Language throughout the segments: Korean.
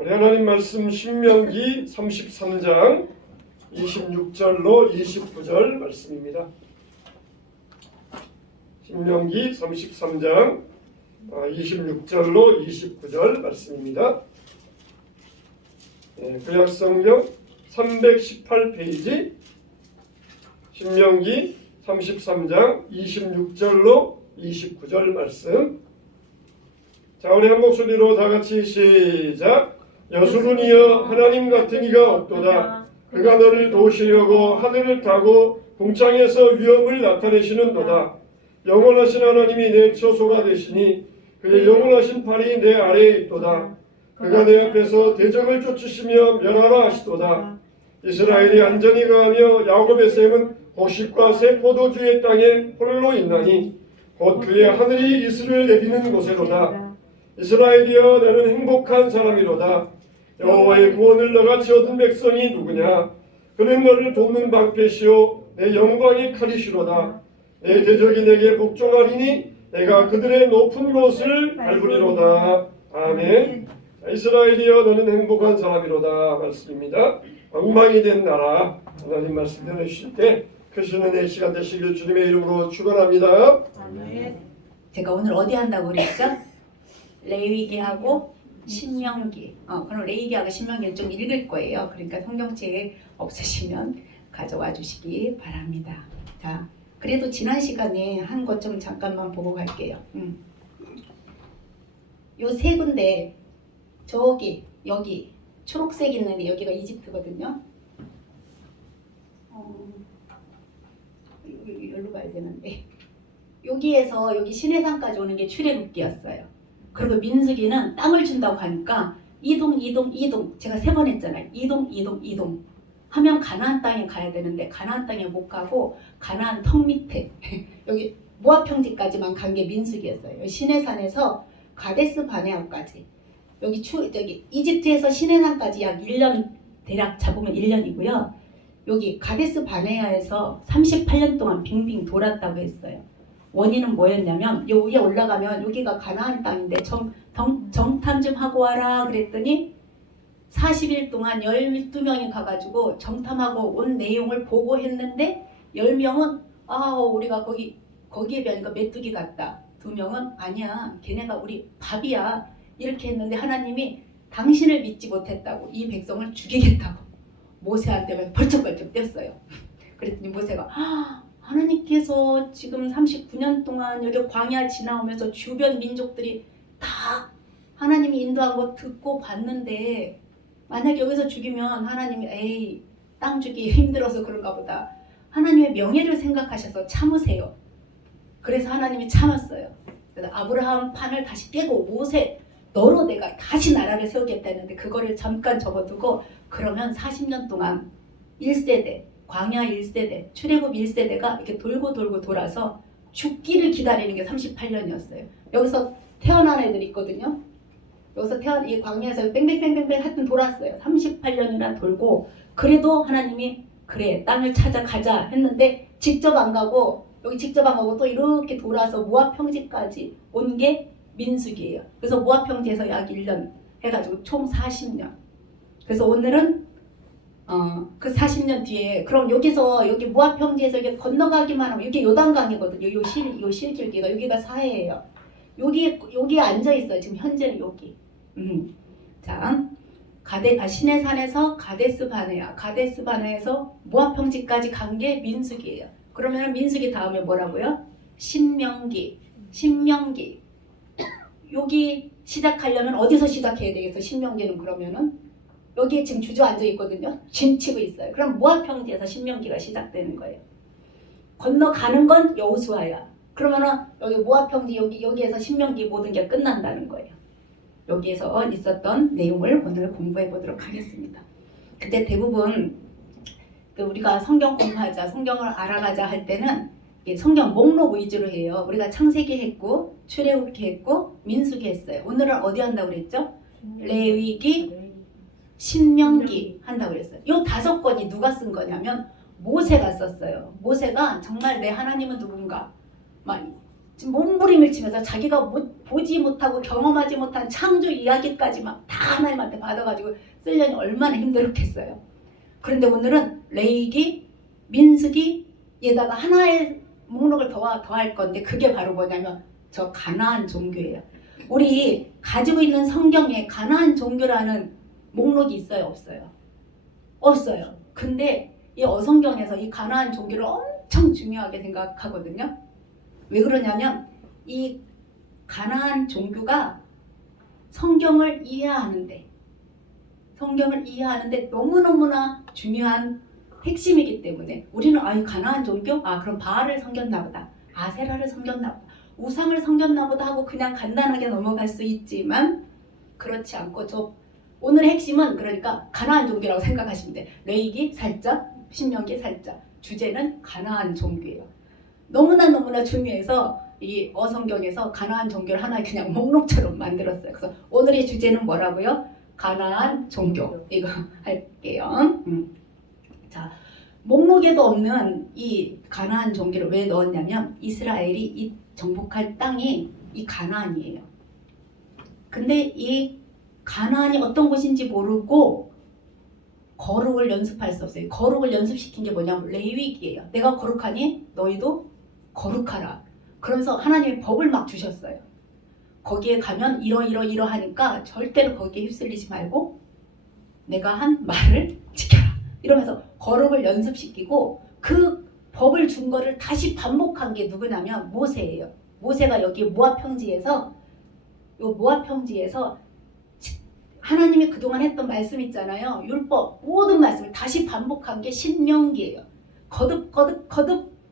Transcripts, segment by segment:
우리 하나님 말씀 신명기 33장 26절로 29절 말씀입니다. 신명기 33장 26절로 29절 말씀입니다. 구약성경 318페이지 신명기 33장 26절로 29절 말씀. 자, 우리 한 목소리로 다 같이 시작. 여수론이여 하나님 같은 이가 없도다. 그가 너를 도우시려고 하늘을 타고 궁창에서 위엄을 나타내시는도다. 영원하신 하나님이 내 처소가 되시니 그의 영원하신 팔이 내 아래에 있도다. 그가 내 앞에서 대적을 쫓으시며 멸하라 하시도다. 이스라엘이 안전히 가하며 야곱의 셈은 고식과 새 포도주의 땅에 홀로 있나니 곧 그의 하늘이 이슬을 내리는 곳에로다. 이스라엘이여 너는 행복한 사람이로다. 여호와의 구원을 너같이 얻은 백성이 누구냐? 그는 너를 돕는 방패시오 내 영광의 칼이시로다. 내 대적이 내게 복종하리니 내가 그들의 높은 곳을 밟으리로다. 아멘. 이스라엘이여 너는 행복한 사람이로다 말씀입니다. 엉망이 된 나라 하나님 말씀 들으실 때 크신 은혜의 시간 되시길 주님의 이름으로 축원합니다. 아멘. 제가 오늘 어디 한다고 그랬죠? 레위기하고 신명기. 그럼 레위기하고 신명기를 좀 읽을 거예요. 그러니까 성경책 없으시면 가져와 주시기 바랍니다. 자, 그래도 지난 시간에 한 것 좀 잠깐만 보고 갈게요. 요 세 군데 저기 여기 초록색 있는데 여기가 이집트거든요. 여기로 가야 되는데 여기에서 여기 시내산까지 오는 게 출애굽기였어요. 그리고 민수기는 땅을 준다고 하니까 이동 제가 3번 했잖아요. 이동 하면 가나안 땅에 가야 되는데 가나안 땅에 못 가고 가나안 턱 밑에 여기 모압 평지까지만 간 게 민수기였어요. 시내산에서 가데스 바네아까지 저기 이집트에서 시내산까지 약 1년 대략 잡으면 1년이고요. 여기 가데스 바네아에서 38년 동안 빙빙 돌았다고 했어요. 원인은 뭐였냐면 여기 위에 올라가면 여기가 가나안 땅인데 정탐 좀 하고 와라 그랬더니 40일 동안 12명이 가가지고 정탐하고 온 내용을 보고했는데 10명은 우리가 거기에 비하니까 메뚜기 같다. 2명은 아니야 걔네가 우리 밥이야 이렇게 했는데 하나님이 당신을 믿지 못했다고 이 백성을 죽이겠다고 모세한테 벌쩍벌쩍 뗐어요. 그랬더니 모세가 하나님께서 지금 39년 동안 여기 광야 지나오면서 주변 민족들이 다 하나님이 인도한 거 듣고 봤는데 만약 여기서 죽이면 하나님이 땅 주기 힘들어서 그런가 보다. 하나님의 명예를 생각하셔서 참으세요. 그래서 하나님이 참았어요. 그래서 아브라함 판을 다시 깨고 모세 너로 내가 다시 나라를 세우겠다 했는데 그거를 잠깐 접어두고 그러면 40년 동안 1세대 광야 1세대, 출애굽 1세대가 이렇게 돌고 돌아서 죽기를 기다리는 게 38년이었어요. 여기서 태어난 애들이 있거든요. 여기서 이 광야에서 뺑뺑뺑뺑뺑 하여튼 돌았어요. 38년이나 돌고 그래도 하나님이 그래 땅을 찾아가자 했는데 직접 안 가고 또 이렇게 돌아서 모압 평지까지 온 게 민수기예요. 그래서 모압 평지에서 약 1년 해가지고 총 40년. 그래서 오늘은 그 40년 뒤에 그럼 여기 모압 평지에서 이게 건너가기만 하면 이게 요단강이거든요. 요 실줄기가 여기가 사해예요. 여기 앉아 있어요. 지금 현재는 여기. 자, 시내산에서 가데스 바네아에서 모압 평지까지 간 게 민수기예요. 그러면 민수기 다음에 뭐라고요? 신명기. 여기 시작하려면 어디서 시작해야 되겠어? 신명기는 그러면은 여기에 지금 주저앉아 있거든요. 진치고 있어요. 그럼 모압 평지에서 신명기가 시작되는 거예요. 건너가는 건 여호수아야. 그러면은 여기 모압 평지 여기에서 신명기 모든 게 끝난다는 거예요. 여기에서 있었던 내용을 오늘 공부해 보도록 하겠습니다. 그때 대부분 우리가 성경 공부하자, 성경을 알아가자 할 때는 성경 목록 위주로 해요. 우리가 창세기 했고 출애굽기 했고 민수기 했어요. 오늘은 어디 한다고 그랬죠? 레위기, 신명기 한다고 그랬어요. 이 5권이 누가 쓴 거냐면 모세가 썼어요. 모세가 정말 내 하나님은 누군가 막 지금 몸부림을 치면서 자기가 보지 못하고 경험하지 못한 창조 이야기까지 막 다 하나님한테 받아가지고 쓰려니 얼마나 힘들었겠어요. 그런데 오늘은 레위기, 민수기 에다가 하나의 목록을 더할 건데 그게 바로 뭐냐면 저 가나안 종교예요. 우리 가지고 있는 성경에 가나안 종교라는 목록이 있어요? 없어요? 없어요. 근데 이 어성경에서 이 가나안 종교를 엄청 중요하게 생각하거든요. 왜 그러냐면 이 가나안 종교가 성경을 이해하는데 너무너무나 중요한 핵심이기 때문에 우리는 이 가나안 종교? 그럼 바알을 섬겼나 보다. 아세라를 섬겼나 보다. 우상을 섬겼나 보다 하고 그냥 간단하게 넘어갈 수 있지만 그렇지 않고 오늘의 핵심은 그러니까 가나안 종교라고 생각하시면 돼요. 레위기 살짝, 신명기 살짝. 주제는 가나안 종교예요. 너무나 중요해서 이 어성경에서 가나안 종교를 하나의 그냥 목록처럼 만들었어요. 그래서 오늘의 주제는 뭐라고요? 가나안 종교. 이거 할게요. 자, 목록에도 없는 이 가나안 종교를 왜 넣었냐면 이스라엘이 이 정복할 땅이 이 가나안이에요. 근데 이 가나안이 어떤 곳인지 모르고 거룩을 연습할 수 없어요. 거룩을 연습시킨 게 뭐냐면 레위기예요. 내가 거룩하니 너희도 거룩하라. 그러면서 하나님이 법을 막 주셨어요. 거기에 가면 이러하니까 절대로 거기에 휩쓸리지 말고 내가 한 말을 지켜라. 이러면서 거룩을 연습시키고 그 법을 준 거를 다시 반복한 게 누구냐면 모세예요. 모세가 여기 모압 평지에서 하나님이 그동안 했던 말씀 있잖아요. 율법 모든 말씀을 다시 반복한 게 신명기예요. 거듭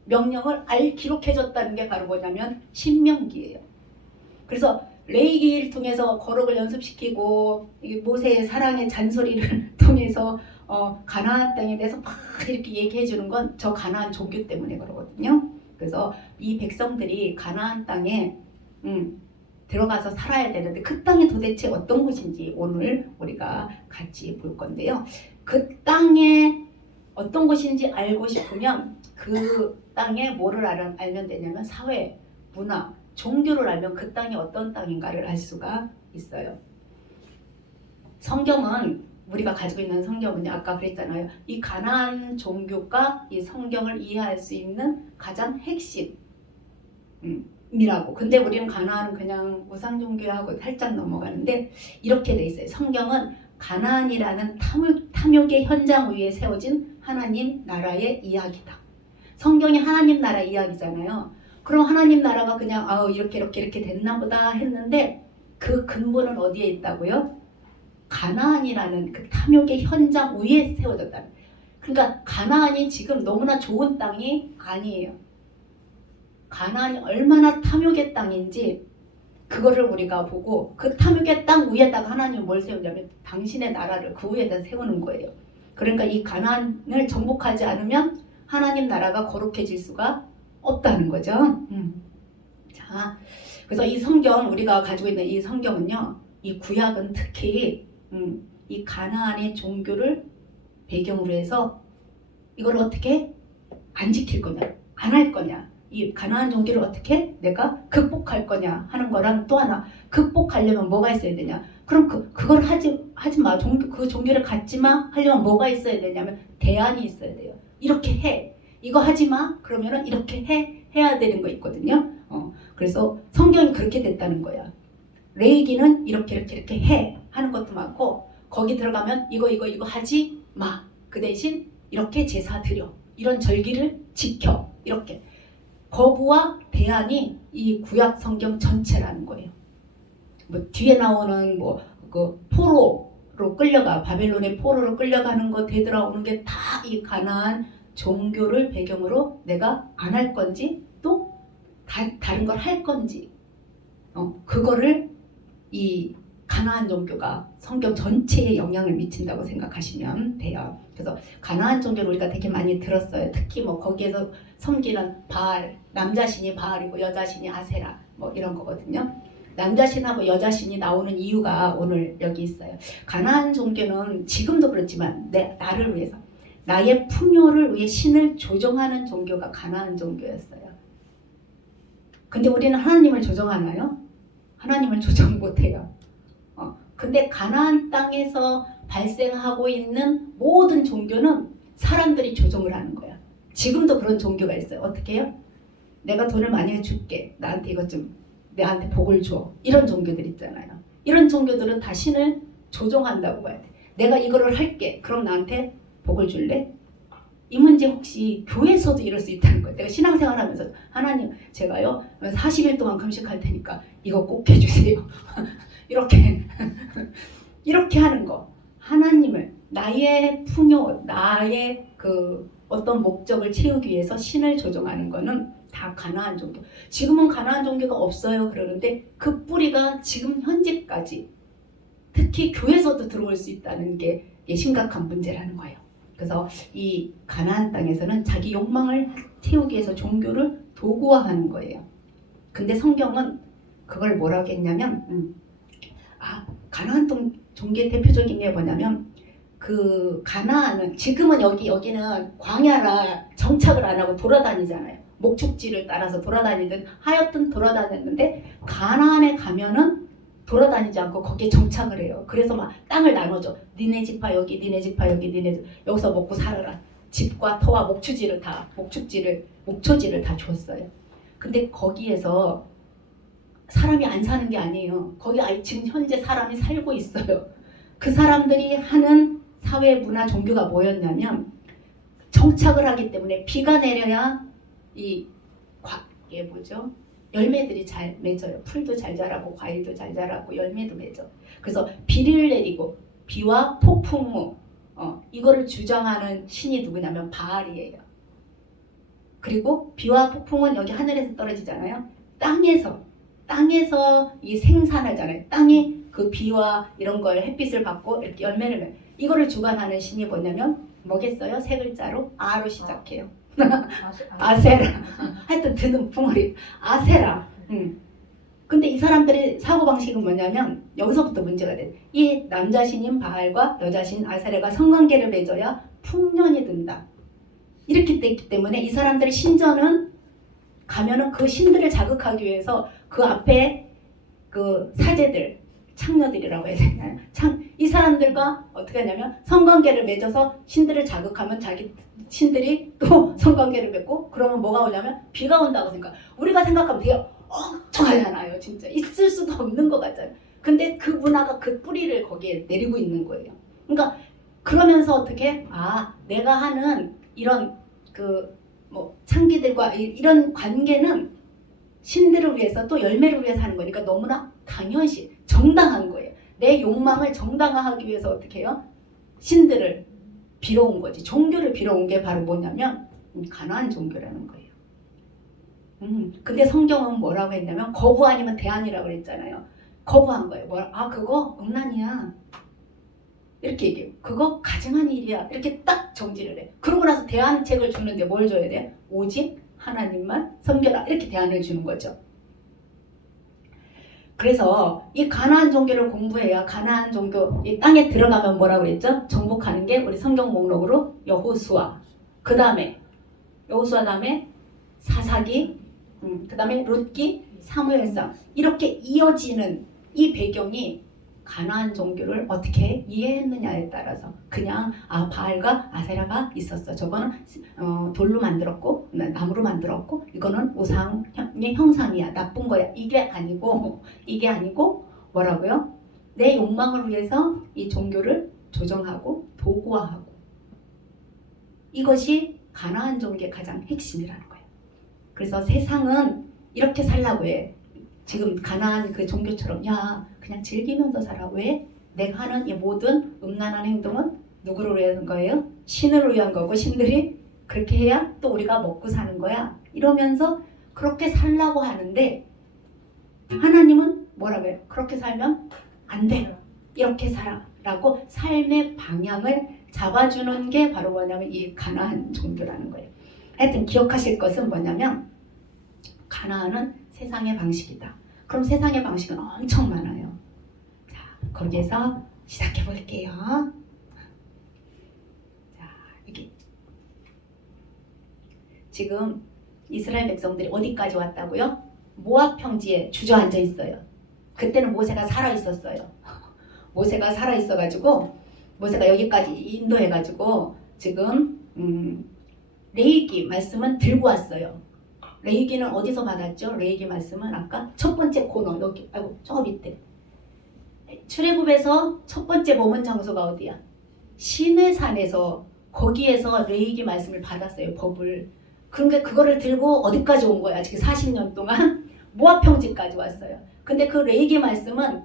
명령을 기록해줬다는 게 바로 뭐냐면 신명기예요. 그래서 레위기를 통해서 거룩을 연습시키고 모세의 사랑의 잔소리를 통해서 가나안 땅에 대해서 막 이렇게 얘기해 주는 건 저 가나안 종교 때문에 그러거든요. 그래서 이 백성들이 가나안 땅에 들어가서 살아야 되는데 그 땅이 도대체 어떤 곳인지 오늘 우리가 같이 볼 건데요. 그 땅에 어떤 곳인지 알고 싶으면 그 땅에 뭐를 알면 되냐면 사회, 문화, 종교를 알면 그 땅이 어떤 땅인가를 알 수가 있어요. 성경은 우리가 가지고 있는 성경은요. 아까 그랬잖아요. 이 가나안 종교가 이 성경을 이해할 수 있는 가장 핵심이라고. 근데 우리는 가나안은 그냥 우상 종교하고 살짝 넘어가는데 이렇게 돼 있어요. 성경은 가나안이라는 탐욕의 현장 위에 세워진 하나님 나라의 이야기다. 성경이 하나님 나라 이야기잖아요. 그럼 하나님 나라가 그냥 이렇게 됐나 보다 했는데 그 근본은 어디에 있다고요? 가나안이라는 그 탐욕의 현장 위에 세워졌다. 그러니까 가나안이 지금 너무나 좋은 땅이 아니에요. 가나안이 얼마나 탐욕의 땅인지 그거를 우리가 보고 그 탐욕의 땅 위에다가 하나님은 뭘 세우냐면 당신의 나라를 그 위에다 세우는 거예요. 그러니까 이 가나안을 정복하지 않으면 하나님 나라가 거룩해질 수가 없다는 거죠. 자, 그래서 이 성경 우리가 가지고 있는 이 성경은요, 이 구약은 특히 이 가나안의 종교를 배경으로 해서 이걸 어떻게 안 지킬 거냐, 안 할 거냐, 이 가나안 종교를 어떻게 내가 극복할 거냐 하는 거랑 또 하나 극복하려면 뭐가 있어야 되냐? 그럼 그걸 하지 마. 그 종교를 갖지 마 하려면 뭐가 있어야 되냐면 대안이 있어야 돼요. 이렇게 해. 이거 하지 마. 그러면은 이렇게 해야 되는 거 있거든요. 그래서 성경이 그렇게 됐다는 거야. 레위기는 이렇게 해 하는 것도 많고 거기 들어가면 이거 하지 마. 그 대신 이렇게 제사 드려. 이런 절기를 지켜. 이렇게. 거부와 대안이 이 구약 성경 전체라는 거예요. 뭐 뒤에 나오는 그 포로로 끌려가 바벨론의 포로로 끌려가는 거 되돌아오는 게 다 이 가나안 종교를 배경으로 내가 안 할 건지 또 다른 걸 할 건지 그거를 이 가나안 종교가 성경 전체에 영향을 미친다고 생각하시면 돼요. 그래서 가나안 종교를 우리가 되게 많이 들었어요. 특히 뭐 거기에서 섬기는 바알, 남자신이 바알이고 여자신이 아세라 뭐 이런 거거든요. 남자신하고 여자신이 나오는 이유가 오늘 여기 있어요. 가나안 종교는 지금도 그렇지만 나를 위해서 나의 풍요를 위해 신을 조종하는 종교가 가나안 종교였어요. 근데 우리는 하나님을 조정하나요? 하나님을 조정 못해요. 근데 가나안 땅에서 발생하고 있는 모든 종교는 사람들이 조정을 하는 거야. 지금도 그런 종교가 있어요. 어떻게 해요? 내가 돈을 많이 줄게. 나한테 이것 좀, 나한테 복을 줘. 이런 종교들 있잖아요. 이런 종교들은 다 신을 조종한다고 봐야 돼. 내가 이거를 할게. 그럼 나한테 복을 줄래? 이 문제 혹시 교회에서도 이럴 수 있다는 거예요. 내가 신앙생활 하면서 하나님 제가요 40일 동안 금식할 테니까 이거 꼭 해주세요. 이렇게 이렇게 하는 거. 하나님을 나의 풍요, 나의 그 어떤 목적을 채우기 위해서 신을 조종하는 거는 다 가나안 종교. 지금은 가나안 종교가 없어요 그러는데 그 뿌리가 지금 현재까지 특히 교회에서도 들어올 수 있다는 게 심각한 문제라는 거예요. 그래서 이 가나안 땅에서는 자기 욕망을 채우기 위해서 종교를 도구화하는 거예요. 근데 성경은 그걸 뭐라고 했냐면 가나안 종교의 대표적인 게 뭐냐면 그 가나안은 지금은 여기는 광야라 정착을 안 하고 돌아다니잖아요. 목축지를 따라서 돌아다니든 하여튼 돌아다녔는데 가나안에 가면은 돌아다니지 않고 거기에 정착을 해요. 그래서 막 땅을 나눠줘. 니네 집파 여기, 니네 집파 여기, 니네 집 여기서 먹고 살아라. 집과 터와 목축지를 다 줬어요. 근데 거기에서 사람이 안 사는 게 아니에요. 거기 지금 현재 사람이 살고 있어요. 그 사람들이 하는 사회 문화 종교가 뭐였냐면 정착을 하기 때문에 비가 내려야 이게 뭐죠? 열매들이 잘 맺어요. 풀도 잘 자라고 과일도 잘 자라고 열매도 맺어. 그래서 비를 내리고 비와 폭풍우 이거를 주장하는 신이 누구냐면 바알이에요. 그리고 비와 폭풍은 여기 하늘에서 떨어지잖아요. 땅에서 이 생산하잖아요. 땅이 그 비와 이런 걸 햇빛을 받고 이렇게 열매를 맺. 이거를 주관하는 신이 뭐냐면 뭐겠어요? 세 글자로 아로 시작해요. 아세라. 하여튼 드는 붕어리. 아세라. 근데 이 사람들의 사고방식은 뭐냐면 여기서부터 문제가 돼. 이 남자 신인 바알과 여자 신인 아세라가 성관계를 맺어야 풍년이 든다. 이렇게 됐기 때문에 이 사람들의 신전은 가면은 그 신들을 자극하기 위해서 그 앞에 그 사제들, 창녀들이라고 해야 되나요? 이 사람들과 어떻게 하냐면 성관계를 맺어서 신들을 자극하면 자기 신들이 또 성관계를 맺고 그러면 뭐가 오냐면 비가 온다고 생각. 우리가 생각하면 되게 엉청하잖아요. 진짜 있을 수도 없는 것 같잖아요. 근데 그 문화가 그 뿌리를 거기에 내리고 있는 거예요. 그러니까 그러면서 어떻게 내가 하는 이런 창기들과 이런 관계는 신들을 위해서 또 열매를 위해서 하는 거니까 너무나 당연시 정당한 거예요. 내 욕망을 정당화하기 위해서 어떻게 해요? 신들을 빌어온 거지. 종교를 빌어온 게 바로 뭐냐면 가나안 종교라는 거예요. 근데 성경은 뭐라고 했냐면 거부 아니면 대안이라고 그랬잖아요. 거부한 거예요. 그거 음란이야. 이렇게 얘기해요. 그거 가증한 일이야. 이렇게 딱 정지를 해. 그러고 나서 대안책을 주는데 뭘 줘야 돼? 오직 하나님만 섬겨라. 이렇게 대안을 주는 거죠. 그래서 이 가나안 종교를 공부해야 가나안 종교 이 땅에 들어가면 뭐라고 그랬죠? 정복하는 게 우리 성경 목록으로 여호수아. 그 다음에 여호수아 다음에 사사기, 그 다음에 룻기, 사무엘상 이렇게 이어지는 이 배경이 가나안 종교를 어떻게 이해했느냐에 따라서 그냥 바알과 아세라가 있었어. 저거는 돌로 만들었고 나무로 만들었고 이거는 우상의 형상이야. 나쁜 거야. 이게 아니고 뭐라고요? 내 욕망을 위해서 이 종교를 조정하고 도구화하고 이것이 가나안 종교의 가장 핵심이라는 거예요. 그래서 세상은 이렇게 살라고 해. 지금 가나안 그 종교처럼 그냥 즐기면서 살아. 왜? 내가 하는 이 모든 음란한 행동은 누구를 위한 거예요? 신을 위한 거고 신들이 그렇게 해야 또 우리가 먹고 사는 거야. 이러면서 그렇게 살라고 하는데 하나님은 뭐라고 해요? 그렇게 살면 안 돼. 이렇게 살아라고 삶의 방향을 잡아주는 게 바로 뭐냐면 이 가나안 종교라는 거예요. 하여튼 기억하실 것은 뭐냐면 가나안은 세상의 방식이다. 그럼 세상의 방식은 엄청 많아요. 자, 거기에서 시작해 볼게요. 자, 여기 지금 이스라엘 백성들이 어디까지 왔다고요? 모압 평지에 주저앉아 있어요. 그때는 모세가 살아 있었어요. 모세가 살아 있어가지고 모세가 여기까지 인도해가지고 지금 레위기 말씀은 들고 왔어요. 레위기는 어디서 받았죠? 레위기 말씀은 아까 첫 번째 코너 여기 저 밑에 출애굽에서 첫 번째 머문 장소가 어디야? 시내산에서 거기에서 레위기 말씀을 받았어요. 법을. 그런데 그거를 들고 어디까지 온 거야? 지금 40년 동안 모압 평지까지 왔어요. 근데 그 레위기 말씀은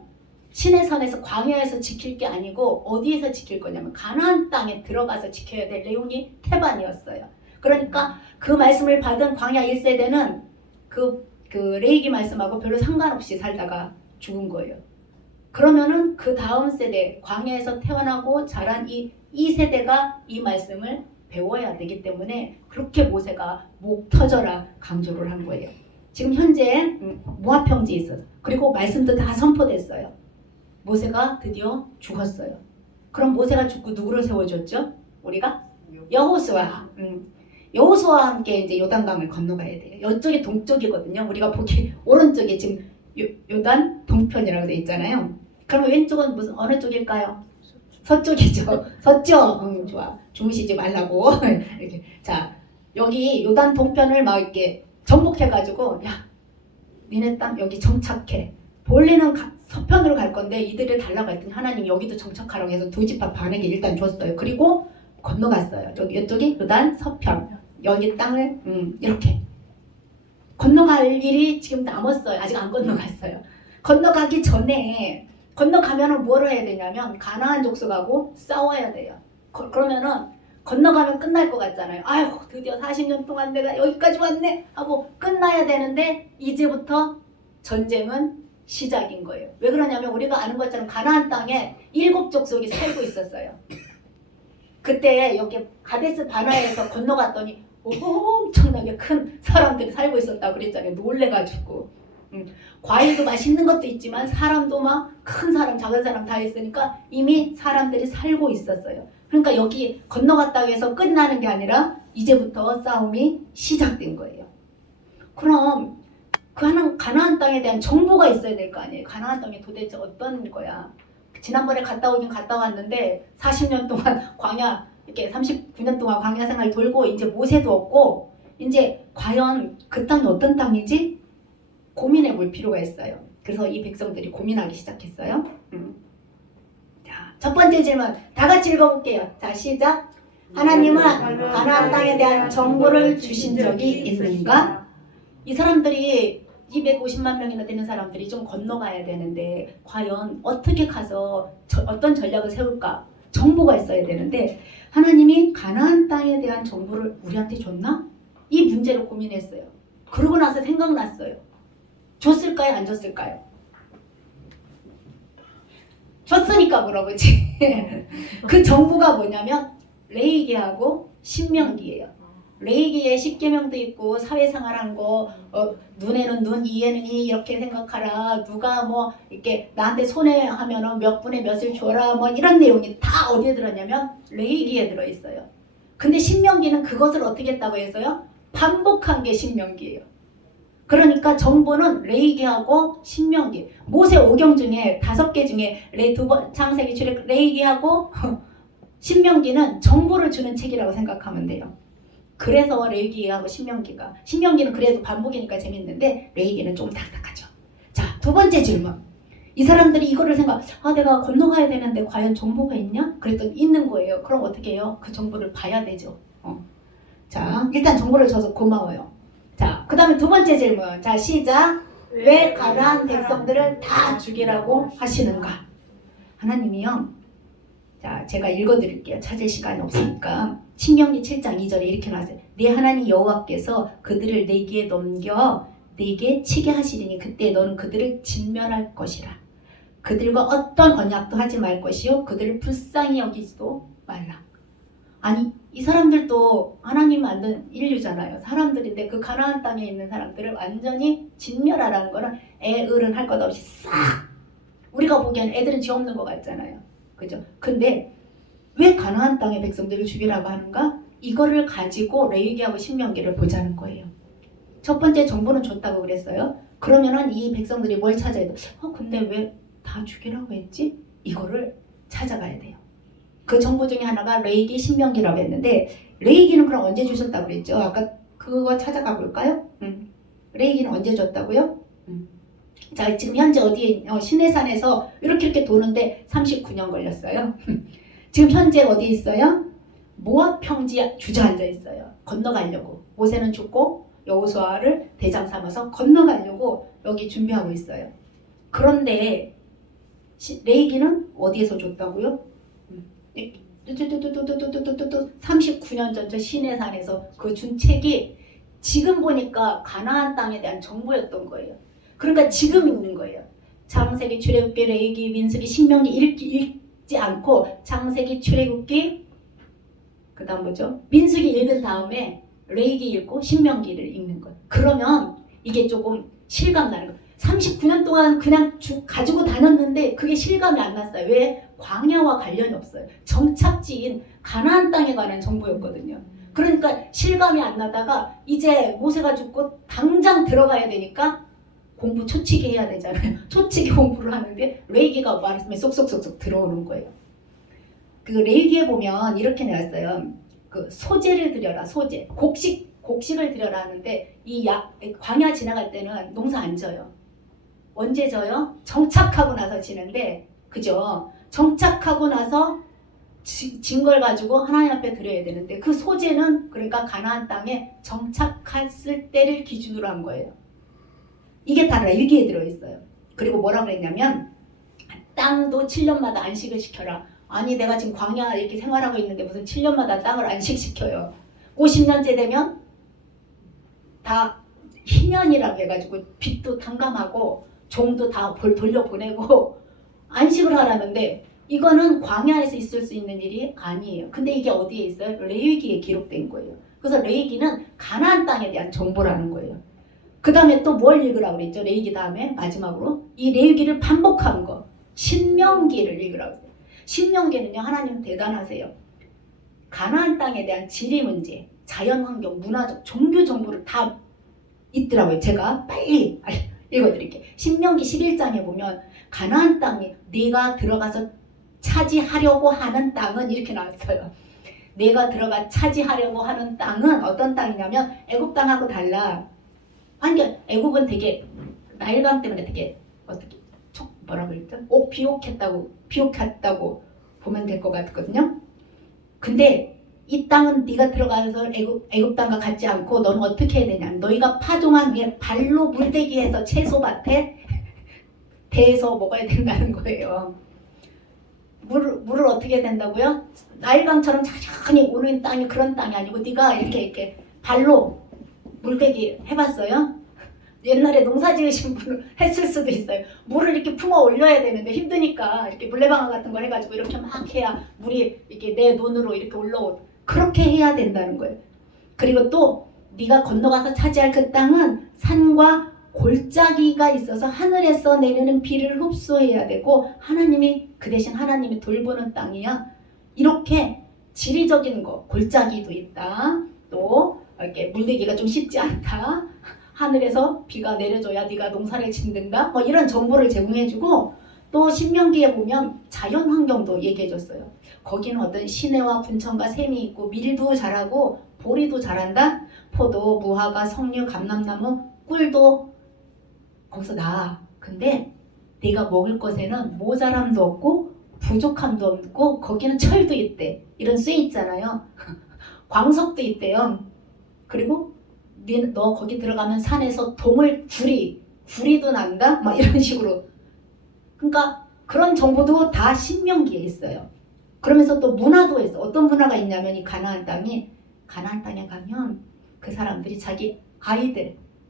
시내산에서 광야에서 지킬 게 아니고 어디에서 지킬 거냐면 가나안 땅에 들어가서 지켜야 될 내용이 태반이었어요. 그러니까 그 말씀을 받은 광야 1세대는 그 레위기 말씀하고 별로 상관없이 살다가 죽은 거예요. 그러면은 그 다음 세대 광야에서 태어나고 자란 이 2세대가 이 말씀을 배워야 되기 때문에 그렇게 모세가 목 터져라 강조를 한 거예요. 지금 현재 모압 평지에 있어서 그리고 말씀도 다 선포됐어요. 모세가 드디어 죽었어요. 그럼 모세가 죽고 누구를 세워줬죠? 우리가 여호수아. 여호수아와 함께 이제 요단강을 건너가야 돼요. 이쪽이 동쪽이거든요. 우리가 보기 오른쪽에 지금 요단 동편이라고 돼 있잖아요. 그러면 왼쪽은 무슨 어느 쪽일까요? 서쪽이죠. 서쪽. 좋아. 주무시지 말라고. 이렇게. 자, 여기 요단 동편을 막 이렇게 정복해가지고 야, 니네 땅 여기 정착해. 본래는 서편으로 갈 건데 이들이 달라고 했더니 하나님 여기도 정착하라고 해서 두 지파 반에게 일단 줬어요. 그리고 건너갔어요. 여기 이쪽이 요단 서편. 여기 땅을 이렇게 건너갈 일이 지금 남았어요. 아직 안 건너갔어요. 건너가기 전에 건너가면은 뭐를 해야 되냐면 가나안 족속하고 싸워야 돼요. 그러면은 건너가면 끝날 것 같잖아요. 아유 드디어 40년 동안 내가 여기까지 왔네 하고 끝나야 되는데 이제부터 전쟁은 시작인 거예요. 왜 그러냐면 우리가 아는 것처럼 가나안 땅에 7족속이 살고 있었어요. 그때 여기 가데스 바나에서 건너갔더니 엄청나게 큰 사람들이 살고 있었다고 그랬잖아요. 놀래가지고 과일도 맛있는 것도 있지만 사람도 막 큰 사람 작은 사람 다 있으니까 이미 사람들이 살고 있었어요. 그러니까 여기 건너갔다고 해서 끝나는 게 아니라 이제부터 싸움이 시작된 거예요. 그럼 그 가나안 땅에 대한 정보가 있어야 될 거 아니에요. 가나안 땅이 도대체 어떤 거야. 지난번에 갔다 오긴 갔다 왔는데 40년 동안 광야 이렇게 39년 동안 광야 생활 돌고 이제 모세도 없고 이제 과연 그 땅이 어떤 땅이지 고민해 볼 필요가 있어요. 그래서 이 백성들이 고민하기 시작했어요. 자, 첫 번째 질문 다 같이 읽어볼게요. 자, 시작. 하나님은 가나안 땅에 대한 정보를 주신 적이 있는가? 이 사람들이 250만 명이나 되는 사람들이 좀 건너가야 되는데 과연 어떻게 가서 어떤 전략을 세울까? 정보가 있어야 되는데 하나님이 가나안 땅에 대한 정보를 우리한테 줬나? 이 문제를 고민했어요. 그러고 나서 생각났어요. 줬을까요? 안 줬을까요? 줬으니까 물어보지. 그 정보가 뭐냐면 레위기하고 신명기예요. 레위기에 10계명도 있고 사회생활한 거 눈에는 눈, 이에는 이 이렇게 생각하라. 누가 뭐 이렇게 나한테 손해하면은 몇 분에 몇을 줘라. 뭐 이런 내용이 다 어디에 들었냐면 레위기에 들어있어요. 근데 신명기는 그것을 어떻게 했다고 해서요? 반복한 게 신명기예요. 그러니까 정보는 레위기하고 신명기. 모세 5경 중에 5개 중에 창세기, 출애굽, 레위기하고 신명기는 정보를 주는 책이라고 생각하면 돼요. 그래서 레위기하고 신명기는 그래도 반복이니까 재밌는데 레위기는 좀 딱딱하죠. 자, 두 번째 질문. 이 사람들이 이거를 내가 건너가야 되는데 과연 정보가 있냐? 그랬더니 있는 거예요. 그럼 어떻게 해요? 그 정보를 봐야 되죠. 자, 일단 정보를 줘서 고마워요. 자, 그 다음에 두 번째 질문. 자, 시작. 왜 가나안 백성들을 다 죽이라고 하시는가? 하나님이요. 자, 제가 읽어드릴게요. 찾을 시간이 없으니까. 신명기 7장 2절에 이렇게 나왔어요. 네 하나님 여호와께서 그들을 내게 넘겨 내게 치게 하시리니 그때 너는 그들을 진멸할 것이라. 그들과 어떤 언약도 하지 말 것이요 그들을 불쌍히 여기지도 말라. 아니 이 사람들도 하나님 만든 인류잖아요. 사람들인데 그 가나안 땅에 있는 사람들을 완전히 진멸하라는 거는 애을은 할 것 없이 싹. 우리가 보기에는 애들은 죄 없는 것 같잖아요. 그죠? 근데 왜 가나안 땅의 백성들을 죽이라고 하는가? 이거를 가지고 레위기하고 신명기를 보자는 거예요. 첫 번째 정보는 줬다고 그랬어요. 그러면은 이 백성들이 뭘 찾아야 돼? 근데 왜 다 죽이라고 했지? 이거를 찾아가야 돼요. 그 정보 중에 하나가 레이기 신명기라고 했는데 레이기는 그럼 언제 주셨다고 그랬죠? 아까 그거 찾아가 볼까요? 레이기는 언제 줬다고요? 자, 지금 현재 어디에 시내산에서 이렇게 도는데 39년 걸렸어요. 지금 현재 어디 있어요? 모압 평지에 주저앉아 있어요. 건너가려고. 모세는 죽고 여호수아를 대장 삼아서 건너가려고 여기 준비하고 있어요. 그런데 레이기는 어디에서 줬다고요? 39년 전 저 시내산에서 그 준 책이 지금 보니까 가나안 땅에 대한 정보였던 거예요. 그러니까 지금 읽는 거예요. 창세기, 출애굽기, 레위기, 민수기, 신명기 읽지 않고 창세기, 출애굽기, 그 다음 뭐죠? 민수기 읽은 다음에 레위기 읽고 신명기를 읽는 거예요. 그러면 이게 조금 실감 나는 거예요. 39년 동안 그냥 가지고 다녔는데 그게 실감이 안 났어요. 왜? 광야와 관련이 없어요. 정착지인 가나안 땅에 관한 정보였거든요. 그러니까 실감이 안 나다가 이제 모세가 죽고 당장 들어가야 되니까 공부 초치기 해야 되잖아요. 초치기 공부를 하는데 레위기가 말씀에 쏙쏙쏙쏙 들어오는 거예요. 그 레위기에 보면 이렇게 나왔어요. 그 소재를 드려라. 소재. 곡식을 드려라 하는데 이 광야 지나갈 때는 농사 안 져요. 언제 져요? 정착하고 나서 지는데, 그죠? 정착하고 나서 진 걸 가지고 하나님 앞에 드려야 되는데 그 소재는 그러니까 가나안 땅에 정착했을 때를 기준으로 한 거예요. 이게 다 레위기에 들어있어요. 그리고 뭐라고 그랬냐면 땅도 7년마다 안식을 시켜라. 아니 내가 지금 광야 이렇게 생활하고 있는데 무슨 7년마다 땅을 안식시켜요. 50년째 되면 다 희년이라고 해가지고 빚도 탕감하고 종도 다 돌려보내고 안식을 하라는데 이거는 광야에서 있을 수 있는 일이 아니에요. 근데 이게 어디에 있어요? 레위기에 기록된 거예요. 그래서 레위기는 가나안 땅에 대한 정보라는 거예요. 그 다음에 또 뭘 읽으라고 그랬죠? 레위기 다음에 마지막으로 이 레위기를 반복한 거 신명기를 읽으라고 했어요. 신명기는요, 하나님 대단하세요. 가나안 땅에 대한 지리 문제, 자연환경, 문화적, 종교 정보를 다 있더라고요. 제가 빨리 읽어드릴게요. 신명기 11장에 보면 가나안 땅에 네가 들어가서 차지하려고 하는 땅은 이렇게 나왔어요. 내가 들어가 차지하려고 하는 땅은 어떤 땅이냐면 애굽 땅하고 달라. 완전 애굽은 되게 나일강 때문에 되게 어떻게 뭐라고 그랬죠? 비옥했다고 보면 될 것 같거든요. 근데 이 땅은 네가 들어가서 애굽 땅과 같지 않고 너는 어떻게 해야 되냐? 너희가 파종한 위에 발로 물대기해서 채소밭에 대서 먹어야 된다는 거예요. 물을 어떻게 해야 된다고요? 나일강처럼 천천히 오는 땅이 그런 땅이 아니고 네가 이렇게 발로 물대기 해봤어요? 옛날에 농사 지으신 분은 했을 수도 있어요. 물을 이렇게 품어 올려야 되는데 힘드니까 이렇게 물레방아 같은 걸 해가지고 이렇게 막 해야 물이 이렇게 내 눈으로 이렇게 올라오고 그렇게 해야 된다는 거예요. 그리고 또 네가 건너가서 차지할 그 땅은 산과 골짜기가 있어서 하늘에서 내리는 비를 흡수해야 되고 하나님이 그 대신 하나님이 돌보는 땅이야. 이렇게 지리적인 거, 골짜기도 있다. 또 이렇게 물대기가 좀 쉽지 않다. 하늘에서 비가 내려줘야 네가 농사를 짓는다. 뭐 이런 정보를 제공해주고 또 신명기에 보면 자연환경도 얘기해줬어요. 거기는 어떤 시내와 군청과 샘이 있고 밀도 자라고 보리도 자란다. 포도, 무화과, 석류, 감람나무, 꿀도 거기서 나. 근데 내가 먹을 것에는 모자람도 없고 부족함도 없고 거기는 철도 있대. 이런 쇠 있잖아요. 광석도 있대요. 그리고 너 거기 들어가면 산에서 구리도 난다? 막 이런 식으로. 그러니까 그런 정보도 다 신명기에 있어요. 그러면서 또 문화도 있어. 어떤 문화가 있냐면 이 가나안 땅에 가면 그 사람들이 자기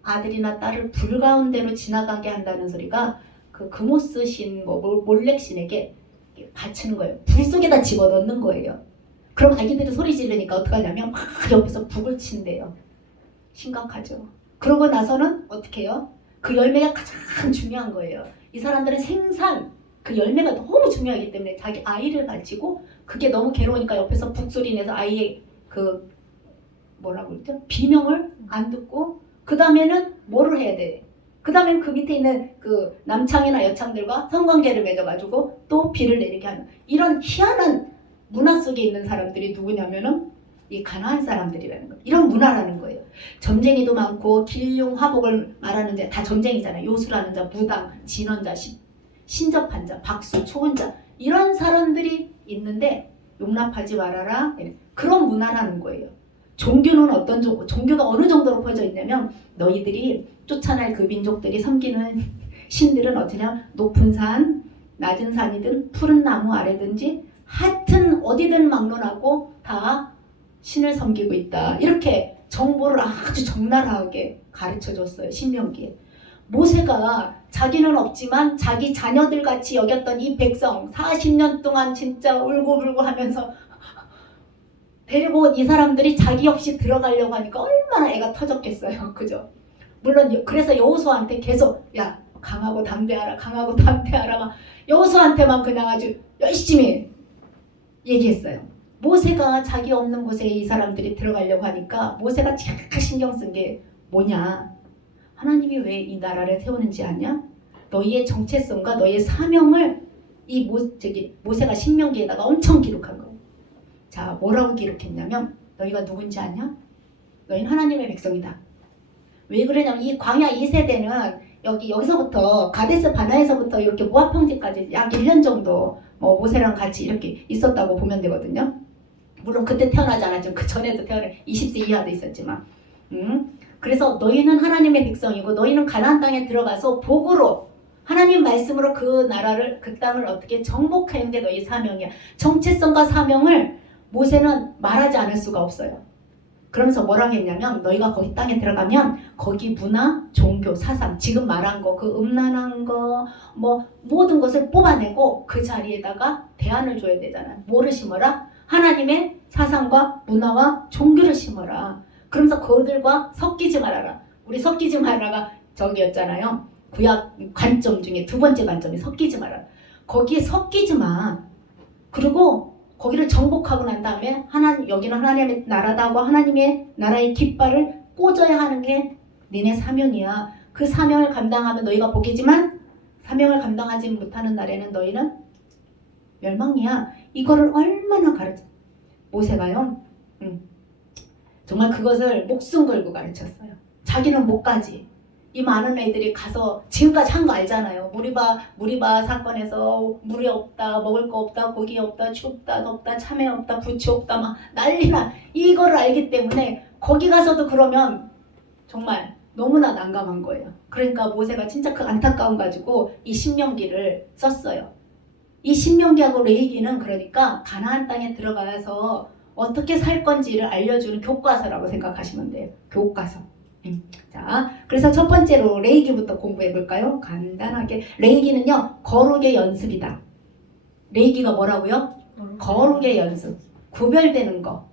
아들이나 딸을 불 가운데로 지나가게 한다는 소리가 그 금오스 신, 몰렉 신에게 바치는 거예요. 불 속에다 집어넣는 거예요. 그럼 아기들이 소리 지르니까 어떡하냐면 막 옆에서 북을 친대요. 심각하죠. 그러고 나서는 어떻게 해요? 그 열매가 가장 중요한 거예요. 이 사람들은 생산, 그 열매가 너무 중요하기 때문에 자기 아이를 가지고 그게 너무 괴로우니까 옆에서 북소리 내서 아이의 그 뭐라고 그러죠? 비명을 안 듣고 그 다음에는 뭐를 해야 돼? 그 다음에는 그 밑에 있는 그 남창이나 여창들과 성관계를 맺어가지고 또 비를 내리게 하는 이런 희한한 문화 속에 있는 사람들이 누구냐면은 이 가나안 사람들이라는 거예요. 이런 문화라는 거예요. 점쟁이도 많고 길흉 화복을 말하는 자 다 점쟁이잖아요. 요술하는 자, 무당, 진원자, 신접한 자, 박수, 초혼자 이런 사람들이 있는데 용납하지 말아라. 그런 문화라는 거예요. 종교는 어떤 종교가 어느 정도로 퍼져 있냐면 너희들이 쫓아날 그 민족들이 섬기는 신들은 어떠냐? 높은 산, 낮은 산이든 푸른 나무 아래든지 하여튼 어디든 막론하고 다 신을 섬기고 있다. 이렇게 정보를 아주 적나라하게 가르쳐줬어요. 신명기에. 모세가 자기는 없지만 자기 자녀들 같이 여겼던 이 백성 40년 동안 진짜 울고불고 하면서 데리고 온 이 사람들이 자기 없이 들어가려고 하니까 얼마나 애가 터졌겠어요. 그죠? 물론 그래서 여호수아한테 계속 야 강하고 담대하라 강하고 담대하라 막 여호수아한테만 그냥 아주 열심히 얘기했어요. 모세가 자기 없는 곳에 이 사람들이 들어가려고 하니까 모세가 제일 신경 쓴 게 뭐냐? 하나님이 왜 이 나라를 세우는지 아냐? 너희의 정체성과 너희의 사명을 이 모세가 신명기에다가 엄청 기록한 거예요. 자, 뭐라고 기록했냐면 너희가 누군지 아냐? 너희는 하나님의 백성이다. 왜 그러냐면 이 광야 2세대는 여기서부터 가데스 바나에서부터 이렇게 모압 평지까지 약 1년 정도 모세랑 같이 이렇게 있었다고 보면 되거든요. 물론 그때 태어나지 않았지만 그 전에도 20세 이하도 있었지만 그래서 너희는 하나님의 백성이고 너희는 가나안 땅에 들어가서 복으로 하나님 말씀으로 그 나라를 그 땅을 어떻게 정복하는 게 너희 사명이야. 정체성과 사명을 모세는 말하지 않을 수가 없어요. 그러면서 뭐라고 했냐면 너희가 거기 땅에 들어가면 거기 문화, 종교, 사상 지금 말한 거 그 음란한 거 뭐 모든 것을 뽑아내고 그 자리에다가 대안을 줘야 되잖아. 뭐를 심어라? 하나님의 사상과 문화와 종교를 심어라. 그러면서 그들과 섞이지 말아라. 우리 섞이지 말아라가 저기였잖아요. 구약 관점 중에 두 번째 관점이 섞이지 말아라. 거기에 섞이지 마. 그리고 거기를 정복하고 난 다음에 여기는 하나님의 나라다고 하나님의 나라의 깃발을 꽂아야 하는 게 니네 사명이야. 그 사명을 감당하면 너희가 복이지만 사명을 감당하지 못하는 날에는 너희는 멸망이야. 이거를 얼마나 가르쳐. 모세가요. 정말 그것을 목숨 걸고 가르쳤어요. 자기는 못 가지. 이 많은 애들이 가서 지금까지 한 거 알잖아요. 무리바 사건에서 물이 없다, 먹을 거 없다, 고기 없다, 춥다, 덥다, 참외 없다, 부치 없다 막 난리나. 이거를 알기 때문에 거기 가서도 그러면 정말 너무나 난감한 거예요. 그러니까 모세가 진짜 그 안타까움 가지고 이 신명기를 썼어요. 이 신명기하고 레위기는 그러니까 가나안 땅에 들어가서 어떻게 살 건지를 알려주는 교과서라고 생각하시면 돼요. 교과서. 자, 그래서 첫 번째로 레위기부터 공부해 볼까요? 간단하게. 레위기는요, 거룩의 연습이다. 레위기가 뭐라고요? 거룩의 연습. 구별되는 거.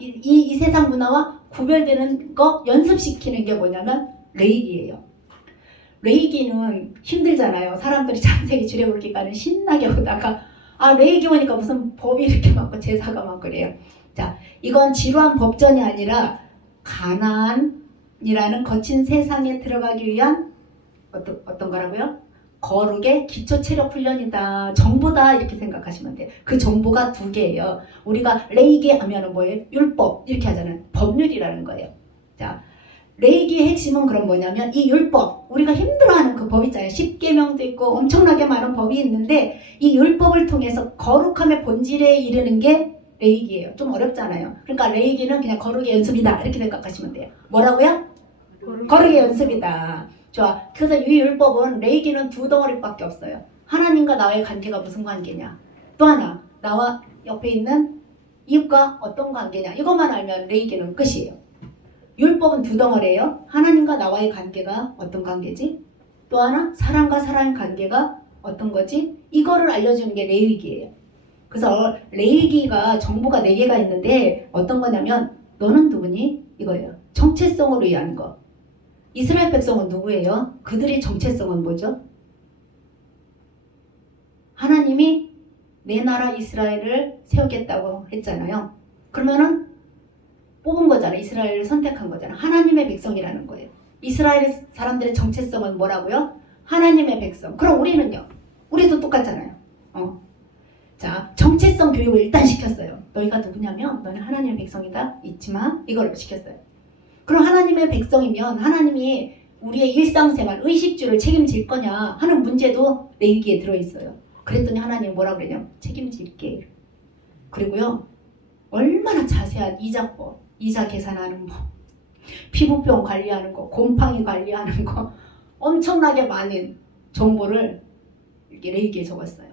이 세상 문화와 구별되는 거 연습시키는 게 뭐냐면 레위기예요. 레위기는 힘들잖아요. 사람들이 창세기 주례볼 기간을 신나게 오다가 레위기 오니까 무슨 법이 이렇게 많고 제사가 많고 그래요. 자, 이건 지루한 법전이 아니라 가나안이라는 거친 세상에 들어가기 위한 어떤 거라고요? 거룩의 기초 체력 훈련이다. 정보다 이렇게 생각하시면 돼요. 그 정보가 두 개예요. 우리가 레위기 하면은 뭐예요? 율법 이렇게 하잖아요. 법률이라는 거예요. 자, 레위기의 핵심은 그럼 뭐냐면 이 율법, 우리가 힘들어하는 그 법 있잖아요. 10계명도 있고 엄청나게 많은 법이 있는데 이 율법을 통해서 거룩함의 본질에 이르는 게 레위기예요. 좀 어렵잖아요. 그러니까 레위기는 그냥 거룩의 연습이다 이렇게 생각하시면 돼요. 뭐라고요? 거룩의 연습이다. 좋아. 그래서 이 율법은 레위기는 두 덩어리밖에 없어요. 하나님과 나의 관계가 무슨 관계냐. 또 하나, 나와 옆에 있는 이웃과 어떤 관계냐. 이것만 알면 레위기는 끝이에요. 율법은 두 덩어리예요. 하나님과 나와의 관계가 어떤 관계지? 또 하나, 사람과 사람의 관계가 어떤 거지? 이거를 알려주는 게 레위기예요. 그래서 레위기가 정보가 4개가 있는데 어떤 거냐면 너는 누구니? 이거예요. 정체성으로 위한 거. 이스라엘 백성은 누구예요? 그들의 정체성은 뭐죠? 하나님이 내 나라 이스라엘을 세우겠다고 했잖아요. 그러면은 뽑은 거잖아. 이스라엘을 선택한 거잖아. 하나님의 백성이라는 거예요. 이스라엘 사람들의 정체성은 뭐라고요? 하나님의 백성. 그럼 우리는요? 우리도 똑같잖아요. 자, 정체성 교육을 일단 시켰어요. 너희가 누구냐면 너는 하나님의 백성이다. 잊지 마. 이걸 시켰어요. 그럼 하나님의 백성이면 하나님이 우리의 일상생활, 의식주를 책임질 거냐 하는 문제도 레위기에 들어있어요. 그랬더니 하나님 뭐라고 그러냐? 책임질게. 그리고요. 얼마나 자세한 이자법, 이자 계산하는 법, 피부병 관리하는 거, 곰팡이 관리하는 거 엄청나게 많은 정보를 이렇게 레위기에 적었어요.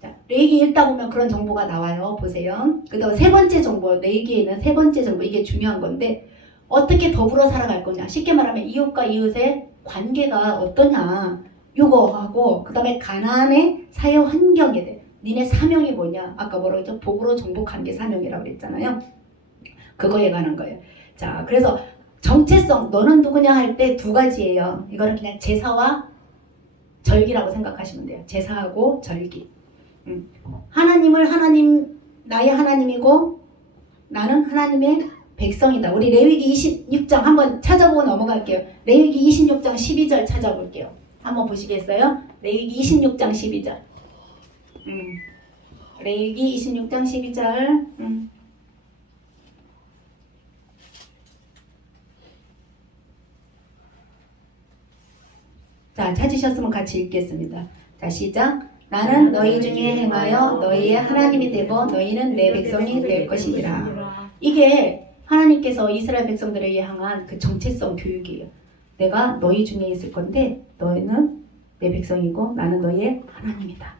자, 레위기 읽다 보면 그런 정보가 나와요. 보세요. 그다음 세 번째 정보, 레위기에 있는 세 번째 정보, 이게 중요한 건데 어떻게 더불어 살아갈 거냐. 쉽게 말하면 이웃과 이웃의 관계가 어떠냐. 요거하고 그 다음에 가나안의 사회 환경에 대해 니네 사명이 뭐냐. 아까 뭐라고 했죠? 복으로 정복한 게 사명이라고 그랬잖아요. 그거에 관한 거예요. 자, 그래서 정체성 너는 누구냐 할 때 두 가지예요. 이거는 그냥 제사와 절기라고 생각하시면 돼요. 제사하고 절기. 하나님을 하나님, 나의 하나님이고 나는 하나님의 백성이다. 우리 레위기 26장 한번 찾아보고 넘어갈게요. 레위기 26장 12절 찾아볼게요. 한번 보시겠어요? 레위기 26장 12절. 레위기 26장 12절. 자, 찾으셨으면 같이 읽겠습니다. 자, 시작. 나는 너희 중에 행하여 너희의 하나님이 되고 너희는 내 백성이 될 것이니라. 이게 하나님께서 이스라엘 백성들에게 향한 그 정체성 교육이에요. 내가 너희 중에 있을 건데 너희는 내 백성이고 나는 너희의 하나님이다.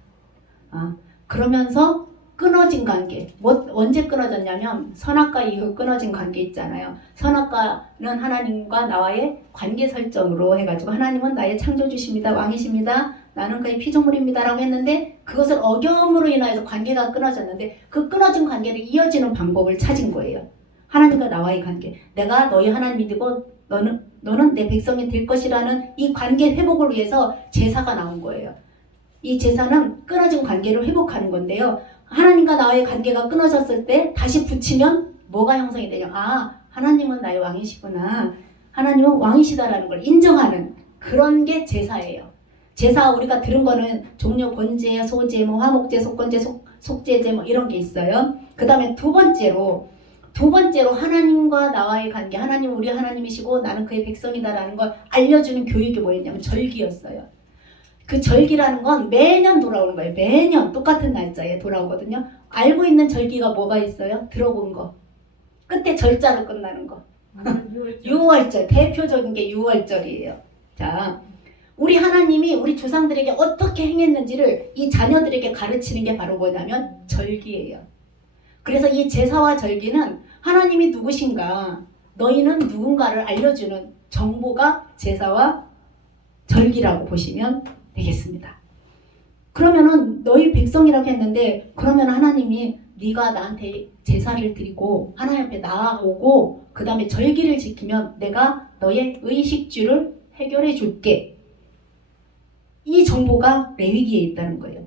그러면서 끊어진 관계. 언제 끊어졌냐면 선악과 이후 끊어진 관계 있잖아요. 선악과는 하나님과 나와의 관계 설정으로 해가지고 하나님은 나의 창조주십니다. 왕이십니다. 나는 그의 피조물입니다. 라고 했는데 그것을 어겨움으로 인하여서 관계가 끊어졌는데 그 끊어진 관계를 이어지는 방법을 찾은 거예요. 하나님과 나와의 관계. 내가 너희 하나님이 되고 너는 내 백성이 될 것이라는 이 관계 회복을 위해서 제사가 나온 거예요. 이 제사는 끊어진 관계를 회복하는 건데요. 하나님과 나와의 관계가 끊어졌을 때 다시 붙이면 뭐가 형성이 되냐. 하나님은 나의 왕이시구나. 하나님은 왕이시다라는 걸 인정하는 그런 게 제사예요. 제사 우리가 들은 거는 종려 번제, 소제, 화목제, 속건제, 속제제 이런 게 있어요. 그 다음에 두 번째로 하나님과 나와의 관계, 하나님 우리 하나님이시고 나는 그의 백성이다라는 걸 알려주는 교육이 뭐였냐면 절기였어요. 그 절기라는 건 매년 돌아오는 거예요. 매년 똑같은 날짜에 돌아오거든요. 알고 있는 절기가 뭐가 있어요? 들어본 거. 그때 절자로 끝나는 거. 6월절. 대표적인 게 6월절이에요. 자, 우리 하나님이 우리 조상들에게 어떻게 행했는지를 이 자녀들에게 가르치는 게 바로 뭐냐면 절기예요. 그래서 이 제사와 절기는 하나님이 누구신가, 너희는 누군가를 알려주는 정보가 제사와 절기라고 보시면 되겠습니다. 그러면은 너희 백성이라고 했는데 그러면 하나님이 네가 나한테 제사를 드리고 하나님 앞에 나아오고 그 다음에 절기를 지키면 내가 너의 의식주를 해결해 줄게. 이 정보가 레위기에 있다는 거예요.